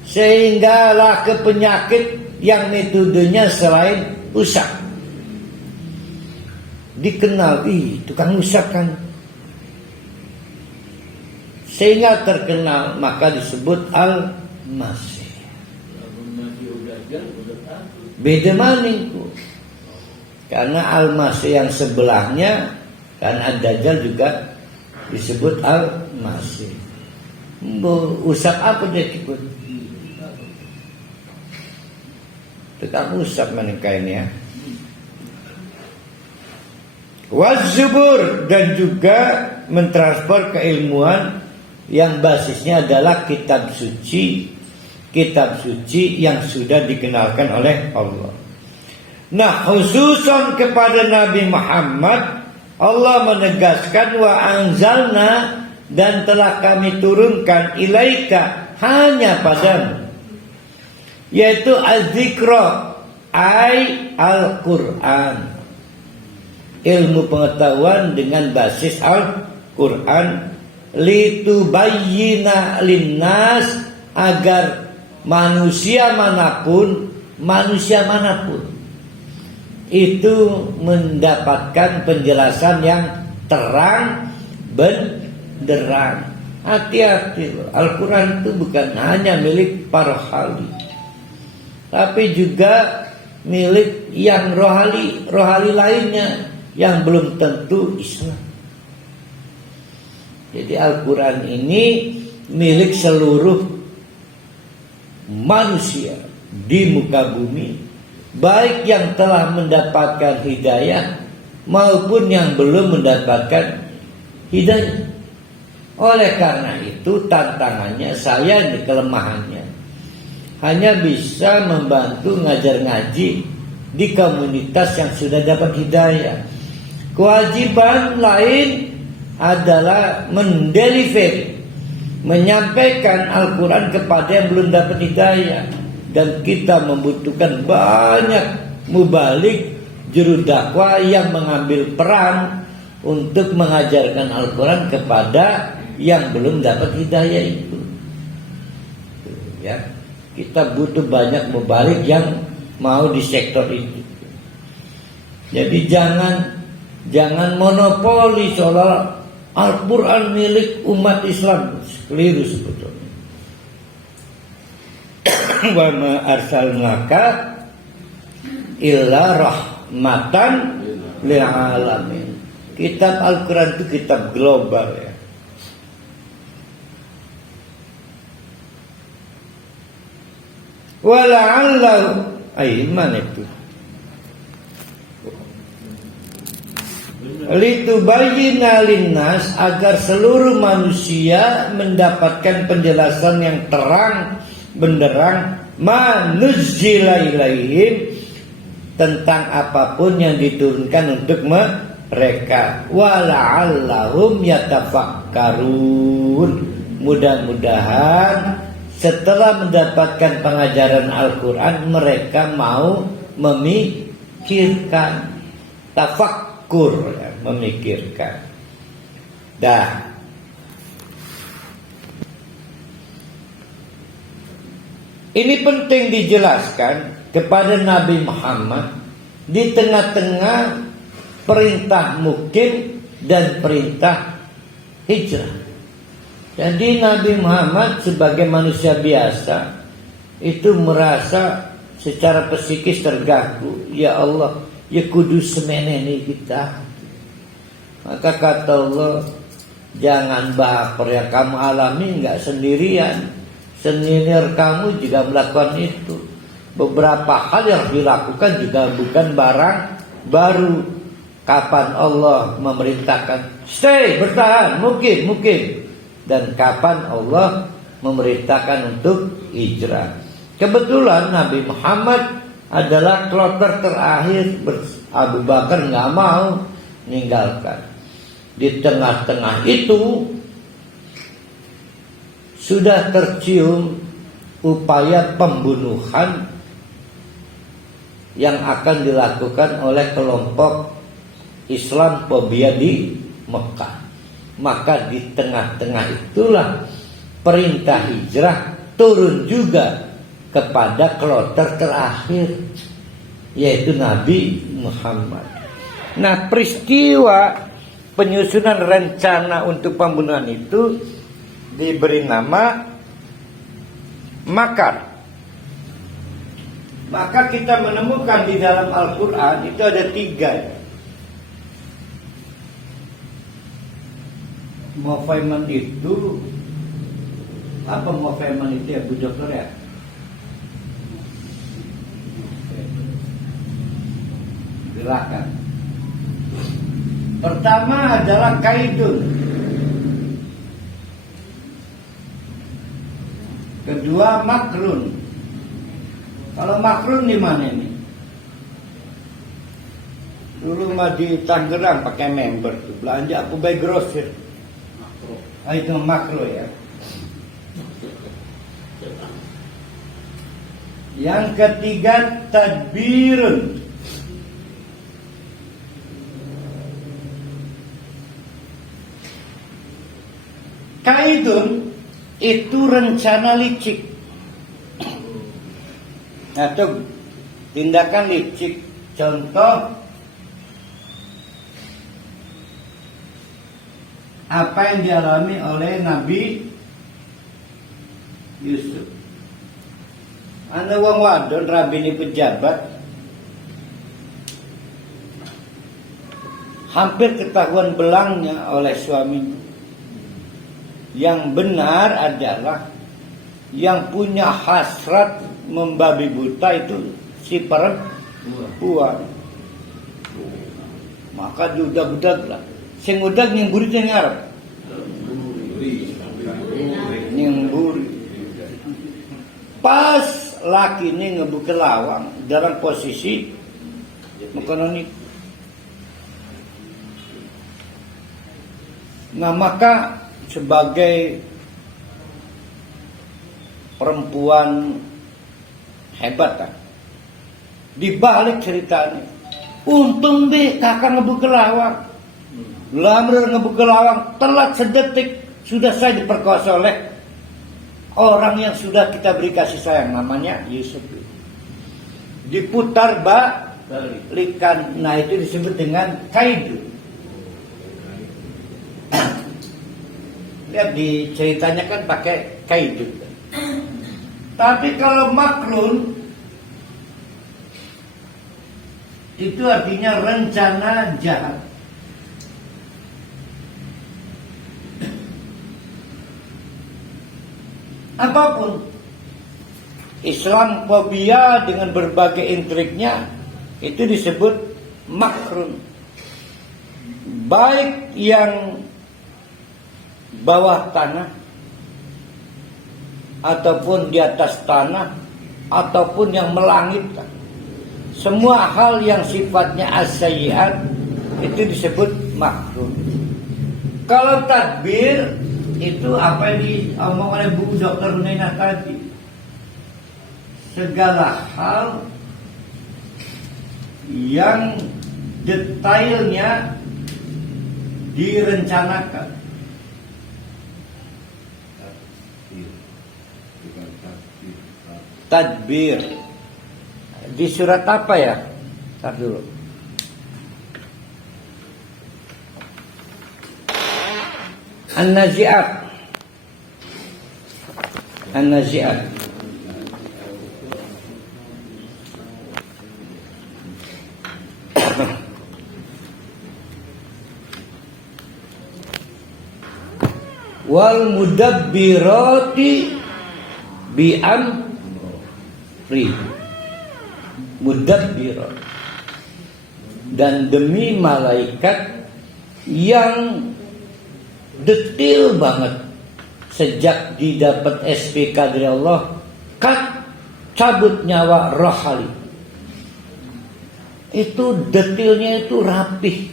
sehinggalah ke penyakit yang metodenya selain usap. Dikenal, tukang usap kan. Sehingga terkenal, maka disebut Al-Masih. Beda maningku. Karena Al-Masih yang sebelahnya, kan Ad-Dajjal juga disebut Al-Masih. Usap apa dia ikut? Tukang usap mereka ini ya. Waz-Zubur, dan juga mentransfer keilmuan yang basisnya adalah kitab suci yang sudah dikenalkan oleh Allah. Nah, khususan kepada Nabi Muhammad, Allah menegaskan wa anzalna, dan telah kami turunkan ilaika, hanya padamu, yaitu az-zikra, ay Al-Quran, ilmu pengetahuan dengan basis Al-Quran, litubayyina linnas, agar manusia manapun itu mendapatkan penjelasan yang terang benderang. Hati-hati, Al-Quran itu bukan hanya milik para wali, tapi juga milik yang rohani lainnya yang belum tentu Islam. Jadi Al-Quran ini milik seluruh manusia di muka bumi, baik yang telah mendapatkan hidayah maupun yang belum mendapatkan hidayah. Oleh karena itu tantangannya saya di kelemahannya hanya bisa membantu ngajar ngaji di komunitas yang sudah dapat hidayah. Kewajiban lain adalah mendeliver, menyampaikan Al-Quran kepada yang belum dapat hidayah. Dan kita membutuhkan banyak mubalik, juru dakwah yang mengambil peran untuk mengajarkan Al-Quran kepada yang belum dapat hidayah itu. Ya, kita butuh banyak mubalik yang mau di sektor itu. Jadi jangan monopoli soal Al-Quran milik umat Islam. Keliru sebetulnya. Wa ma arsalnaka illa rahmatan lil alamin. Kitab Al-Quran itu kitab global ya. Wala'allahu aiman itu litubayyina linnas, agar seluruh manusia mendapatkan penjelasan yang terang benderang manuzzila ilaihim, tentang apapun yang diturunkan untuk mereka. Wala'allahum yatafakkarun, mudah-mudahan setelah mendapatkan pengajaran Al-Quran mereka mau memikirkan. Tafakkur ya, memikirkan. Dah. Ini penting dijelaskan kepada Nabi Muhammad di tengah-tengah perintah mukim dan perintah hijrah. Jadi Nabi Muhammad sebagai manusia biasa itu merasa secara psikis terganggu. Ya Allah, ya kudus semeneni kita. Maka kata Allah, jangan baper, yang kamu alami nggak sendirian. Senior kamu juga melakukan itu. Beberapa hal yang dilakukan juga bukan barang baru. Kapan Allah memerintahkan stay, bertahan, mungkin. Dan kapan Allah memerintahkan untuk hijrah. Kebetulan Nabi Muhammad adalah kloter terakhir. Abu Bakar nggak mau meninggalkan. Di tengah-tengah itu sudah tercium upaya pembunuhan yang akan dilakukan oleh kelompok Islam fobia di Mekah. Maka di tengah-tengah itulah perintah hijrah turun juga kepada kloter terakhir, yaitu Nabi Muhammad. Nah, peristiwa penyusunan rencana untuk pembunuhan itu diberi nama makar. Maka kita menemukan di dalam Al-Quran itu ada 3. Movement itu apa? Movement itu ya Bu Dokter ya. Gerakan. Pertama adalah kaidun. Kedua makrun. Kalau makrun di mana ini? Dulu mah di Tangerang pakai member tuh, belanja aku by grosir. Itu makro ya. Yang ketiga tadbirun. Kaidun itu rencana licik atau tindakan licik. Contoh apa yang dialami oleh Nabi Yusuf. Ana wong wadon rabine pejabat, hampir ketahuan belangnya oleh suaminya. Yang benar adalah yang punya hasrat membabi buta itu si perempuan. Maka diudag-udag lah. Sing udag yang gurih yang Arab. pas laki ini ngebuka lawang dalam posisi makanan itu. Nah maka sebagai perempuan hebat kan, dibalik ceritanya, untung deh kakak ngebuka lawang. Lamar ngebuka lawang telat sedetik sudah saya diperkosa oleh orang yang sudah kita beri kasih sayang, namanya Yusuf. Diputar balikan, nah itu disebut dengan kaidu. Lihat di ceritanya kan pakai kaidu. Tapi kalau makrun itu artinya rencana jahat. Apapun Islamofobia dengan berbagai intriknya itu disebut makrun. Baik yang bawah tanah ataupun di atas tanah ataupun yang melangitkan, semua hal yang sifatnya as-sayyi'at itu disebut makrun. Kalau tadbir itu apa yang diomong oleh Bu Dr. Hunainah tadi, segala hal yang detailnya direncanakan. Tadbir di surat apa ya? Ntar dulu. An-Nazi'at. An-Nazi'at. Wal mudabbirati bi amri. Mudabbirat. Dan demi malaikat yang detail banget sejak didapat SPK dari Allah, cabut nyawa rohali. Itu detailnya itu rapih,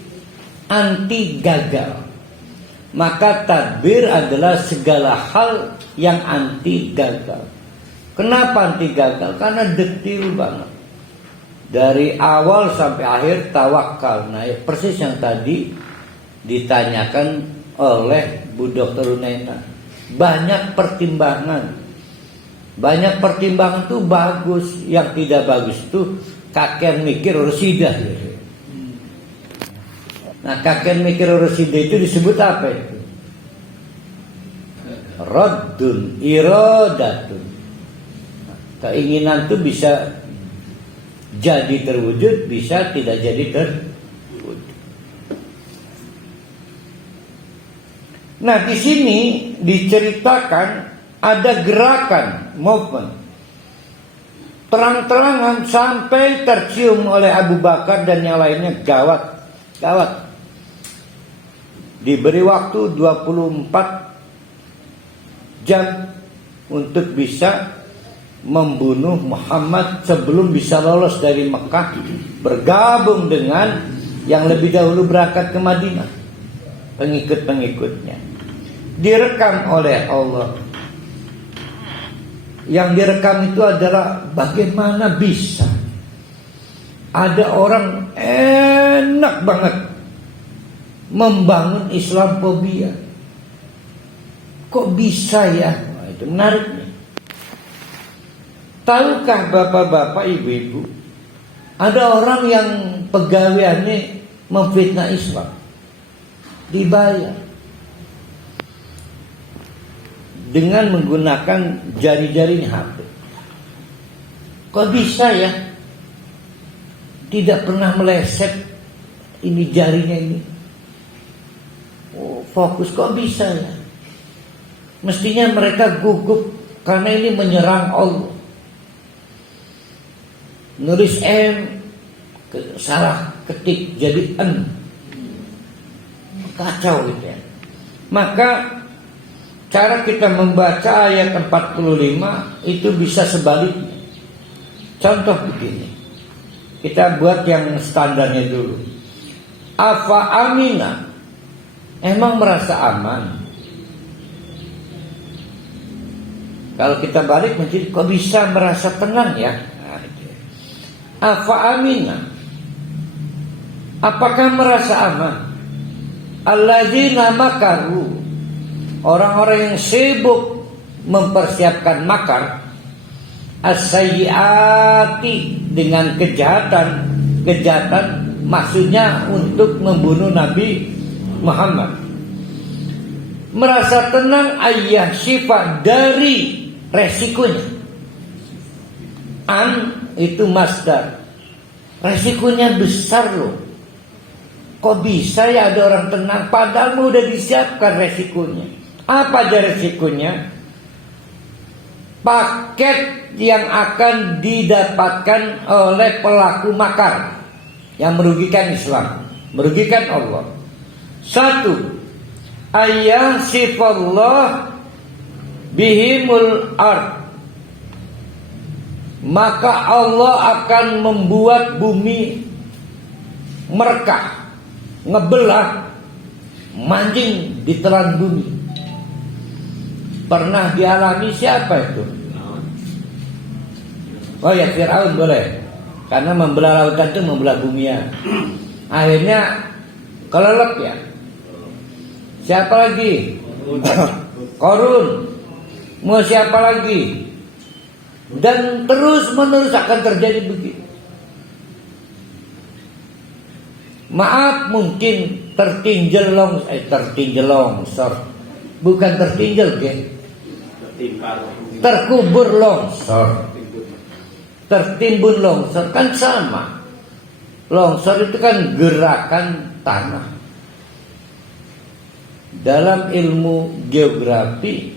anti gagal. Maka tadbir adalah segala hal yang anti gagal. Kenapa anti gagal? Karena detail banget. Dari awal sampai akhir tawakal. Nah, persis yang tadi ditanyakan oleh Bu Dr. Hunainah. Banyak pertimbangan. Banyak pertimbangan itu bagus. Yang tidak bagus itu kakek mikir residah. Nah, kakek mikir residah itu disebut apa itu? Raddun, iradatun. Keinginan itu bisa jadi terwujud, bisa tidak jadi terwujud. Nah, di sini diceritakan ada gerakan, movement, terang-terangan sampai tercium oleh Abu Bakar dan yang lainnya, gawat. Diberi waktu 24 jam untuk bisa membunuh Muhammad sebelum bisa lolos dari Mekah, bergabung dengan yang lebih dahulu berangkat ke Madinah, pengikut-pengikutnya. Direkam oleh Allah. Yang direkam itu adalah bagaimana bisa ada orang enak banget membangun Islamofobia. Kok bisa ya? Nah, itu menarik nih. Tahukah bapak-bapak, ibu-ibu, ada orang yang pegawaiannya memfitnah Islam, dibayar dengan menggunakan jari-jarinya HP. Kok bisa ya? Tidak pernah meleset ini jarinya ini. Oh, fokus, kok bisa ya? Mestinya mereka gugup karena ini menyerang Allah. Nulis M, salah ketik jadi N. Kacau gitu ya. Maka cara kita membaca ayat 45 itu bisa sebaliknya. Contoh begini, kita buat yang standarnya dulu. Afa amina, emang merasa aman? Kalau kita balik menjadi kok bisa merasa tenang ya? Afa amina, apakah merasa aman? Alladzina makaru, orang-orang yang sibuk mempersiapkan makar, as-sayyiati, dengan kejahatan maksudnya untuk membunuh Nabi Muhammad. Merasa tenang ayah sifat dari resikonya. An itu masdar, resikonya besar loh. Kok bisa ya ada orang tenang padahal udah disiapkan resikonya. Apa aja resikonya? Paket yang akan didapatkan oleh pelaku makar yang merugikan Islam, merugikan Allah. Satu, ayah sifallah bihimul ard, maka Allah akan membuat bumi merekah, ngebelah, mancing ditelan bumi. Pernah dialami siapa itu? Oh ya, Fir'aun boleh, karena membelah lautan itu membelah bumi ya. Akhirnya kelelep ya. Siapa lagi? Korun. Mau siapa lagi? Dan terus menerus akan terjadi begitu. Maaf, mungkin tertinjel longsor. Bukan tertinjel, geng. Terkubur longsor. Tertimbun longsor kan sama. Longsor itu kan gerakan tanah. Dalam ilmu geografi,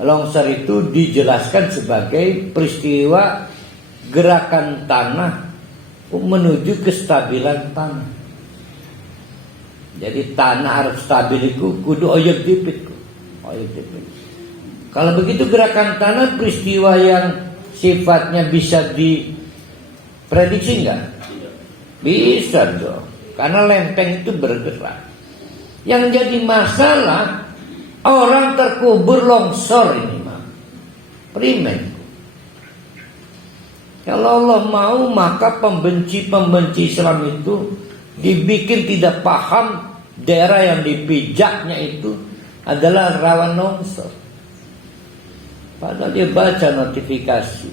longsor itu dijelaskan sebagai peristiwa gerakan tanah menuju kestabilan tanah. Jadi tanah harus stabil itu kudu oyek dipit. Kalau begitu gerakan tanah peristiwa yang sifatnya bisa diprediksi enggak? Bisa dong. Karena lempeng itu bergerak. Yang jadi masalah orang terkubur longsor ini mah. Primen. Kalau Allah mau maka pembenci-pembenci Islam itu dibikin tidak paham daerah yang dipijaknya itu adalah rawan longsor. Padahal dia baca notifikasi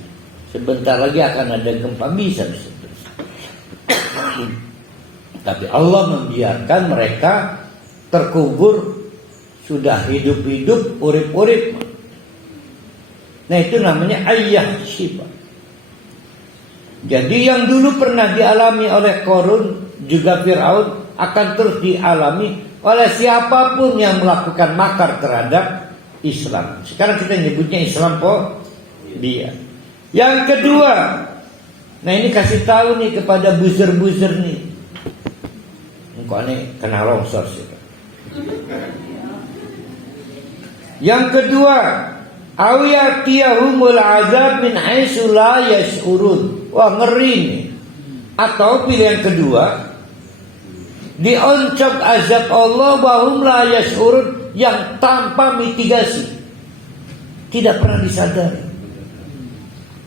sebentar lagi akan ada gempa, bisa. Tapi Allah membiarkan mereka terkubur sudah hidup-hidup, urip-urip. Nah itu namanya ayah sifat. Jadi yang dulu pernah dialami oleh Korun juga Fir'aun akan terus dialami oleh siapapun yang melakukan makar terhadap Islam. Sekarang kita nyebutnya Islam dia. Yang kedua, nah ini kasih tahu nih kepada buzzer-buzzer nih. Engkau ini kena longsor sih. Yang kedua, awiyatiyahumul azab min haitsu la yash'urun. Wah, ngeri nih. Atau pilihan kedua, dioncop azab Allah wahum la yash'urun, yang tanpa mitigasi, tidak pernah disadari.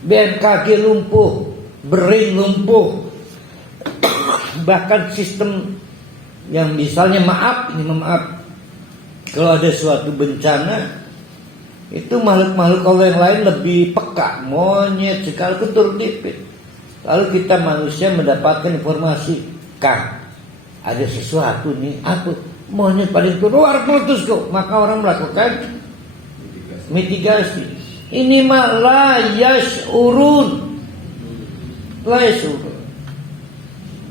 BMKG lumpuh, BRIN lumpuh, bahkan sistem yang misalnya maaf, kalau ada suatu bencana itu makhluk-makhluk Allah yang lain lebih peka, monyet sekali itu turun dipit. Lalu kita manusia mendapatkan informasi, Kang, ada sesuatu nih, aku monyet paling keluar putus kok. Maka orang melakukan mitigasi. Ini mah la yash'urun.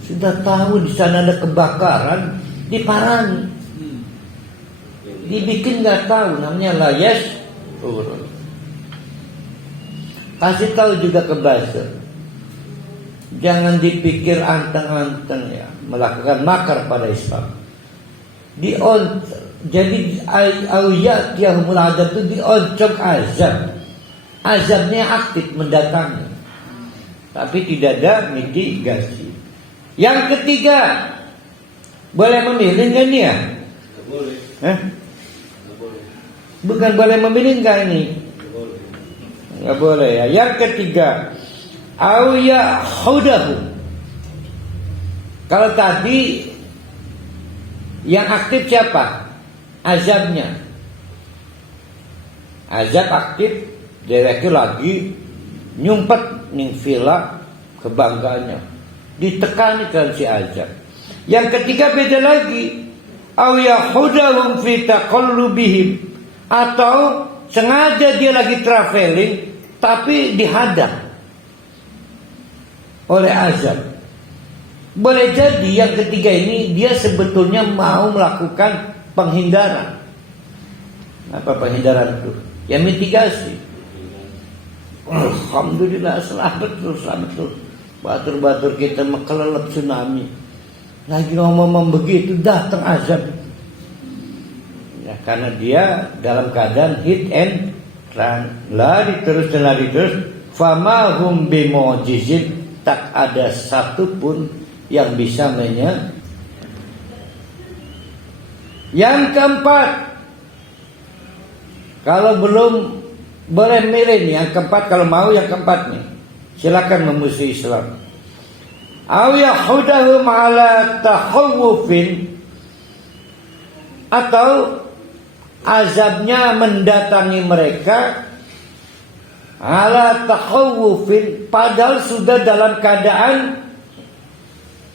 Sudah tahu di sana ada kebakaran, diparangi. Dibikin nggak tahu, namanya la yash'urun. Kasih tahu juga ke buzzer. Jangan dipikir anteng-anteng ya melakukan makar pada Islam. Jadi awiyat yang adab itu dioncok azab. Azabnya aktif mendatangi, tapi tidak ada mitigasi. Yang ketiga, boleh memilih nggak nih ya? Nggak boleh. Nggak boleh. Bukan boleh memilih nggak ini? Nggak boleh. Nggak boleh ya. Yang ketiga, awiyahudahum. Kalau tadi yang aktif siapa? Azabnya. Azab aktif, dia lagi nyumpet ning villa kebanggaannya, ditekani kan si azab. Yang ketiga beda lagi, aw yahudahum fi taqallubihim, atau sengaja dia lagi traveling tapi dihadang oleh azab. Boleh jadi yang ketiga ini dia sebetulnya mau melakukan penghindaran. Apa penghindaran itu? Ya mitigasi. Alhamdulillah selamat tuh. Batur-batur kita kelelep tsunami. Lagi ngomong begitu datang azab. Ya, karena dia dalam keadaan hit and run, lari terus. Fama hum bimujizin, tak ada satupun yang bisa Yang keempat, kalau belum boleh milih nih, yang keempat kalau mau yang keempat nih, silakan memusuhi Islam. Aw yahudahum ala takhawufin, atau azabnya mendatangi mereka ala takhawufin, padahal sudah dalam keadaan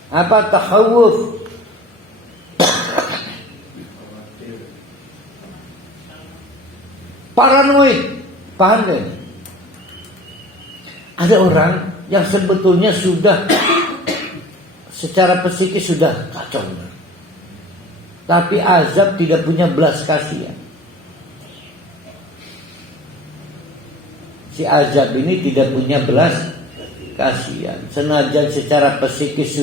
apa takhawuf? Paranoid. Paham gak? Ada orang yang sebetulnya sudah secara psikis sudah kacau, tapi azab tidak punya belas kasihan. Si azab ini tidak punya belas kasihan. Senajan secara psikis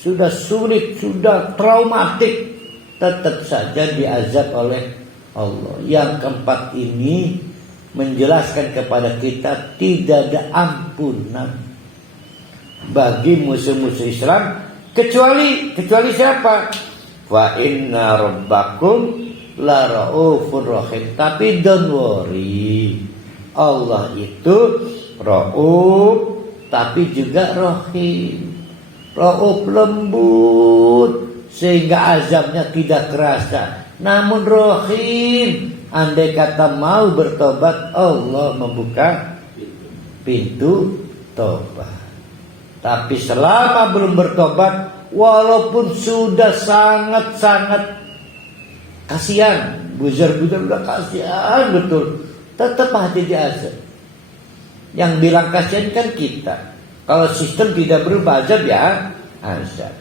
sudah sulit, sudah traumatik, tetap saja diazab oleh Allah. Yang keempat ini menjelaskan kepada kita tidak ada ampunan bagi musuh-musuh Islam kecuali siapa? Wa inna rabbakum la raufur rahim. Tapi don't worry, Allah itu rauf tapi juga rahim. Rauf lembut sehingga azabnya tidak kerasa, namun rahim, andai kata mau bertobat, Allah membuka pintu tobat. Tapi selama belum bertobat, walaupun sudah sangat-sangat kasihan, buzar-buzar udah kasihan betul, tetap hati diazab. Yang bilang kasihan kan kita. Kalau sistem tidak berubah azab ya azab.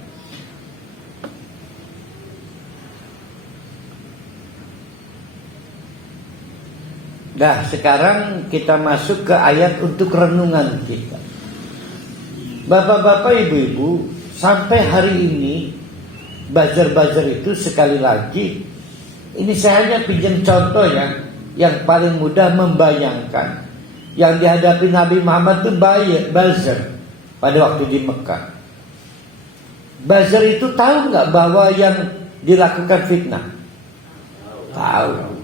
Nah, sekarang kita masuk ke ayat untuk renungan kita. Bapak-bapak, ibu-ibu, sampai hari ini buzzer-buzzer itu sekali lagi, ini saya hanya pinjam contoh yang paling mudah membayangkan. Yang dihadapi Nabi Muhammad itu buzzer pada waktu di Mekah. Buzzer itu tahu nggak bahwa yang dilakukan fitnah? Tahu.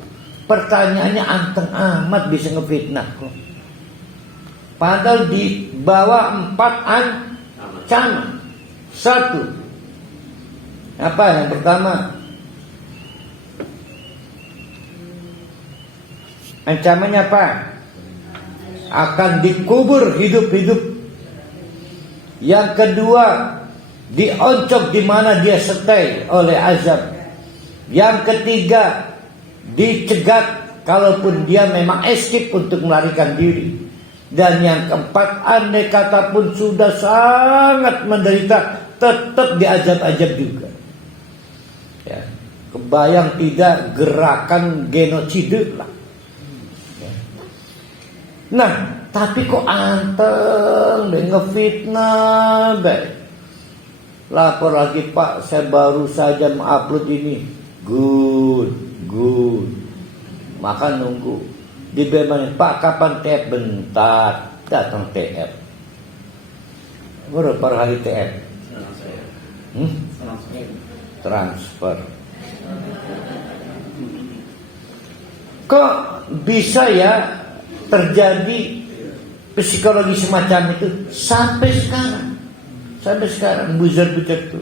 Pertanyaannya anteng amat bisa ngefitnah kok. Padahal di bawah 4 ancaman. 1. Apa yang pertama? Ancamannya apa? Akan dikubur hidup-hidup. Yang kedua, dioncok di mana dia stay oleh azab. Yang ketiga, dicegat kalaupun dia memang escape untuk melarikan diri. Dan yang keempat, andai kata pun sudah sangat menderita, tetap diazab-azab juga. Ya, kebayang tidak gerakan genosida lah. Ya. Nah, tapi kok anteng deh ngefitnah deh. Lapor lagi, Pak, saya baru saja mengupload ini. Good. Maka nunggu. Dibebanin, Pak kapan TF? Bentar, datang TF. Berapa hari TF? Transfer. Kok bisa ya terjadi psikologi semacam itu sampai sekarang buzzer-buzzer itu.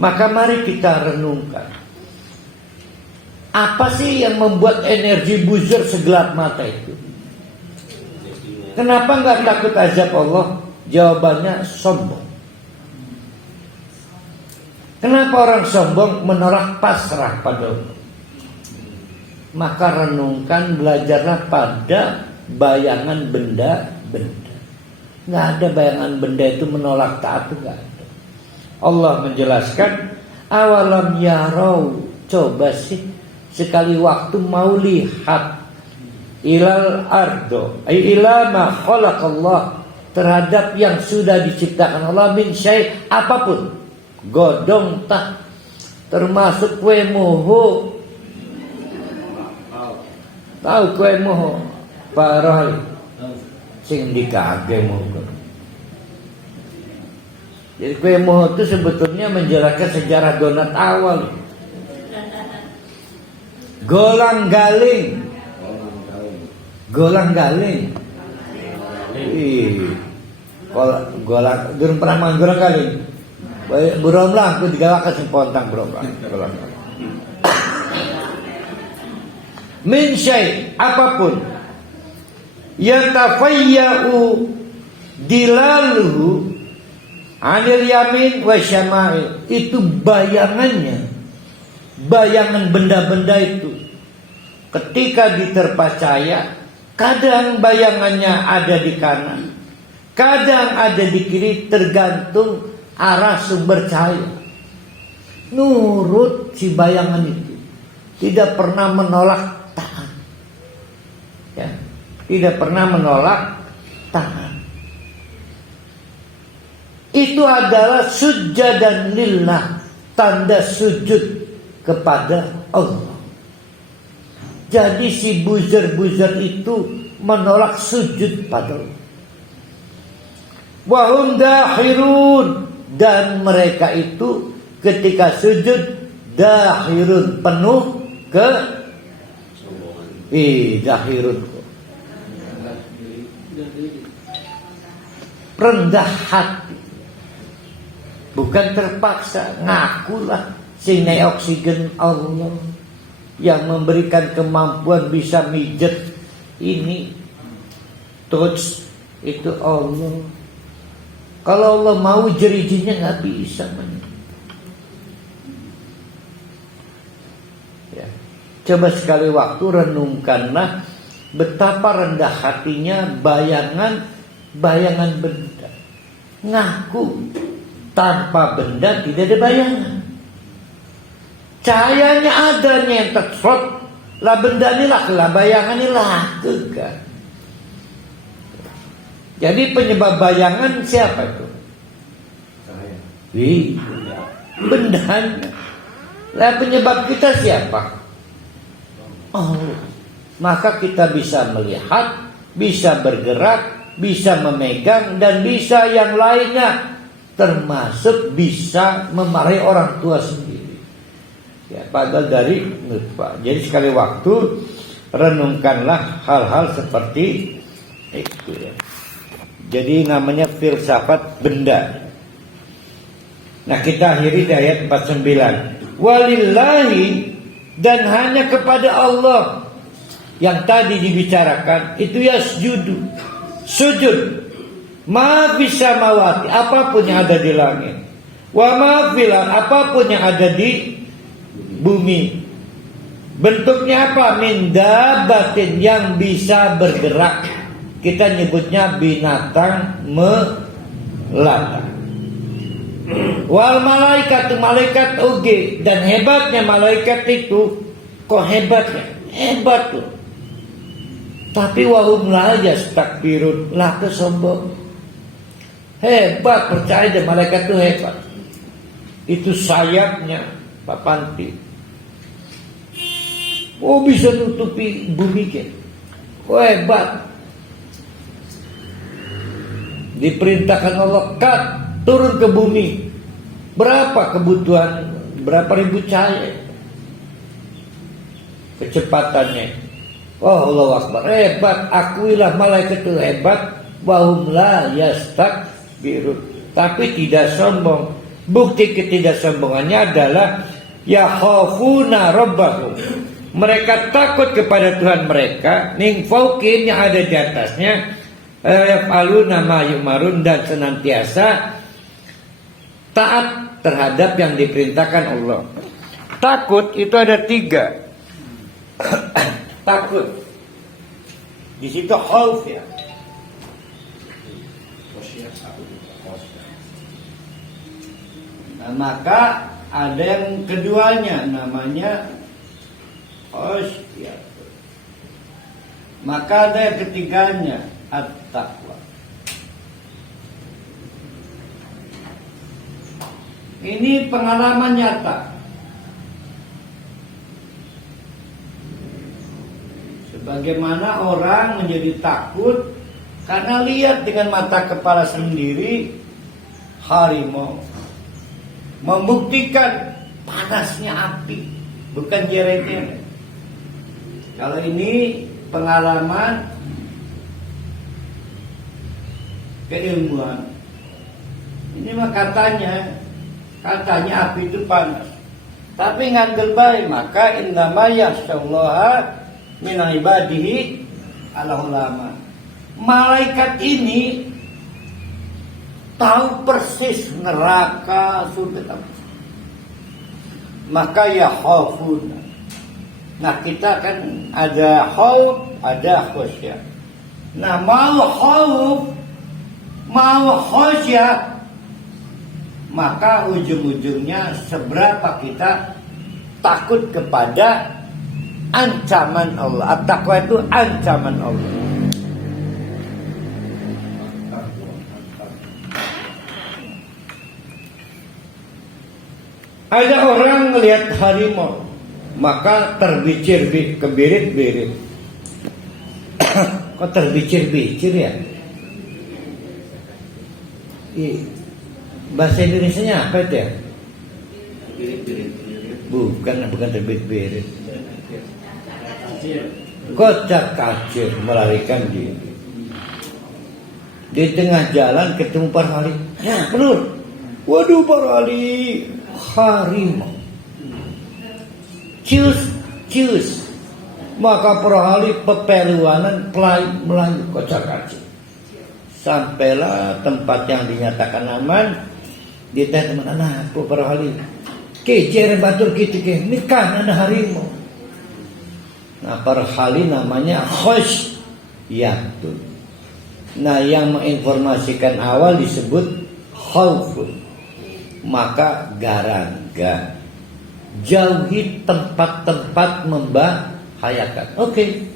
Maka mari kita renungkan, apa sih yang membuat energi buzzer segelap mata itu? Kenapa nggak takut azab Allah? Jawabannya sombong. Kenapa orang sombong menolak pasrah pada Allah? Maka renungkan, belajarlah pada bayangan benda-benda. Nggak ada bayangan benda itu menolak taat, nggak ada. Allah menjelaskan, awalam yarau, coba sih sekali waktu mau lihat ilal ardo, ila ma khalaqallah, terhadap yang sudah diciptakan Allah min syai' apapun, godong tak, termasuk kue moho. Tahu kue moho Pak Roy sing dikage moho. Jadi kue moho itu sebetulnya menjelaskan sejarah donat awal. Golang galing. Golang durung pernah main golang galing. Burom lah aku digawakan sing pontang burom lah. Min syai' apapun yatafayya'u dilaluhu anil yamin wa syama'il, itu bayangannya, bayangan benda-benda itu ketika diterpa cahaya, kadang bayangannya ada di kanan, kadang ada di kiri, tergantung arah sumber cahaya. Nurut si bayangan itu, tidak pernah menolak taat, ya, tidak pernah menolak taat. Itu adalah sujadan lillah, tanda sujud kepada Allah. Jadi si buzzer-buzzer itu menolak sujud pada Allah. Wahum dahirun, dan mereka itu ketika sujud dahirun, penuh ke dahirun, rendah hati, bukan terpaksa, ngakulah sing oksigen Allah yang memberikan kemampuan bisa mijet ini, touch itu Allah. Kalau Allah mau jerijinya nggak bisa ya. Coba sekali waktu renungkanlah betapa rendah hatinya bayangan benda. Ngaku tanpa benda tidak ada bayangan. Cahayanya ada nyentak slot, lah benda ini lah bayangan ini lah kan. Jadi penyebab bayangan siapa itu? Bendanya. Lah penyebab kita siapa? Oh, maka kita bisa melihat, bisa bergerak, bisa memegang, dan bisa yang lainnya, termasuk bisa memarahi orang tua sendiri. Ya, padahal dari nutfah. Jadi sekali waktu renungkanlah hal-hal seperti itu ya. Jadi namanya filsafat benda. Nah, kita akhiri di ayat 49. Walillahi, dan hanya kepada Allah yang tadi dibicarakan itu yasjudu, sujud, ma fis samawati, apapun yang ada di langit, wa ma fil ardh, apapun yang ada di bumi. Bentuknya apa? Min dabbatin, yang bisa bergerak. Kita nyebutnya binatang melata. Wal malaikat, malaikat oge, dan hebatnya malaikat itu, kok hebatnya? Hebat tuh. Tapi wahum la yastakbirun, lah kesombong. Hebat, percaya deh, malaikat itu hebat. Itu sayapnya Pak Panti, Oh, bisa nutupi bumi ke. Oh, hebat. Diperintahkan Allah, kat, turun ke bumi. Berapa kebutuhan, berapa ribu cahaya kecepatannya. Oh, Allah Akbar, hebat. Akuilah malaikat itu hebat. Wahum la yastakbirun, tapi tidak sombong. Bukti ketidaksombongannya adalah yakhafuna rabbahum, mereka takut kepada Tuhan mereka, min fauqin, yang ada di atasnya, yaf'aluna ma yu'marun, dan senantiasa taat terhadap yang diperintahkan Allah. Takut itu ada 3. Takut di situ khauf ya. Nah, maka ada yang keduanya namanya khasyah. Maka ada yang ketiganya at-taqwa. Ini pengalaman nyata. Sebagaimana orang menjadi takut karena lihat dengan mata kepala sendiri harimau. Membuktikan panasnya api, bukan jeretnya. Kalau ini pengalaman keilmuan. Ini mah katanya api itu panas. Tapi ngandel baik, maka innama yakhsyallaha min ibadihi al-ulama. Malaikat ini tahu persis neraka surga. Maka ya khaufun. Nah, kita kan ada khauf, ada khasyah. Nah, mau khauf, mau khasyah, maka ujung-ujungnya seberapa kita takut kepada ancaman Allah. At-taqwa itu ancaman Allah. Ada orang melihat harimau, maka terbicir kebirit-birit. Kok terbicir-bicir ya? Bahasa Indonesianya apa itu ya? Bukan terbit-birit. Kocak kacir, melarikan diri. Di tengah jalan ketemu para wali. Ya, benar. Waduh, para wali, harimau. Cius. Maka para wali pepeluanan Melayu kocak kacir. Sampailah tempat yang dinyatakan aman. Ditanya teman anak para wali, kejar batur gitu ke nikah ada harimau. Nah, para wali namanya khasyatun. Nah, yang menginformasikan awal disebut khaufun. Maka garangga, jauhi tempat-tempat membahayakan. Oke.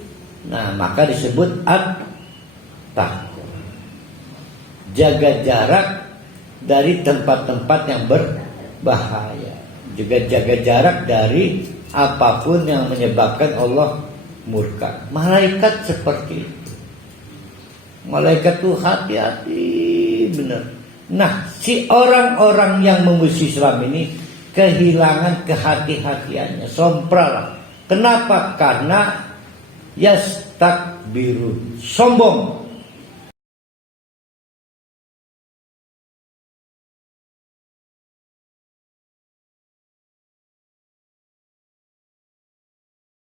Nah, maka disebut at-taqwa. Jaga jarak dari tempat-tempat yang berbahaya. Juga jaga jarak dari apapun yang menyebabkan Allah murka. Malaikat seperti itu. Malaikat tuh hati-hati benar. Nah, si orang-orang yang memusuhi Islam ini kehilangan kehati-hatiannya, sompral. Kenapa? Karena yastakbiru, sombong.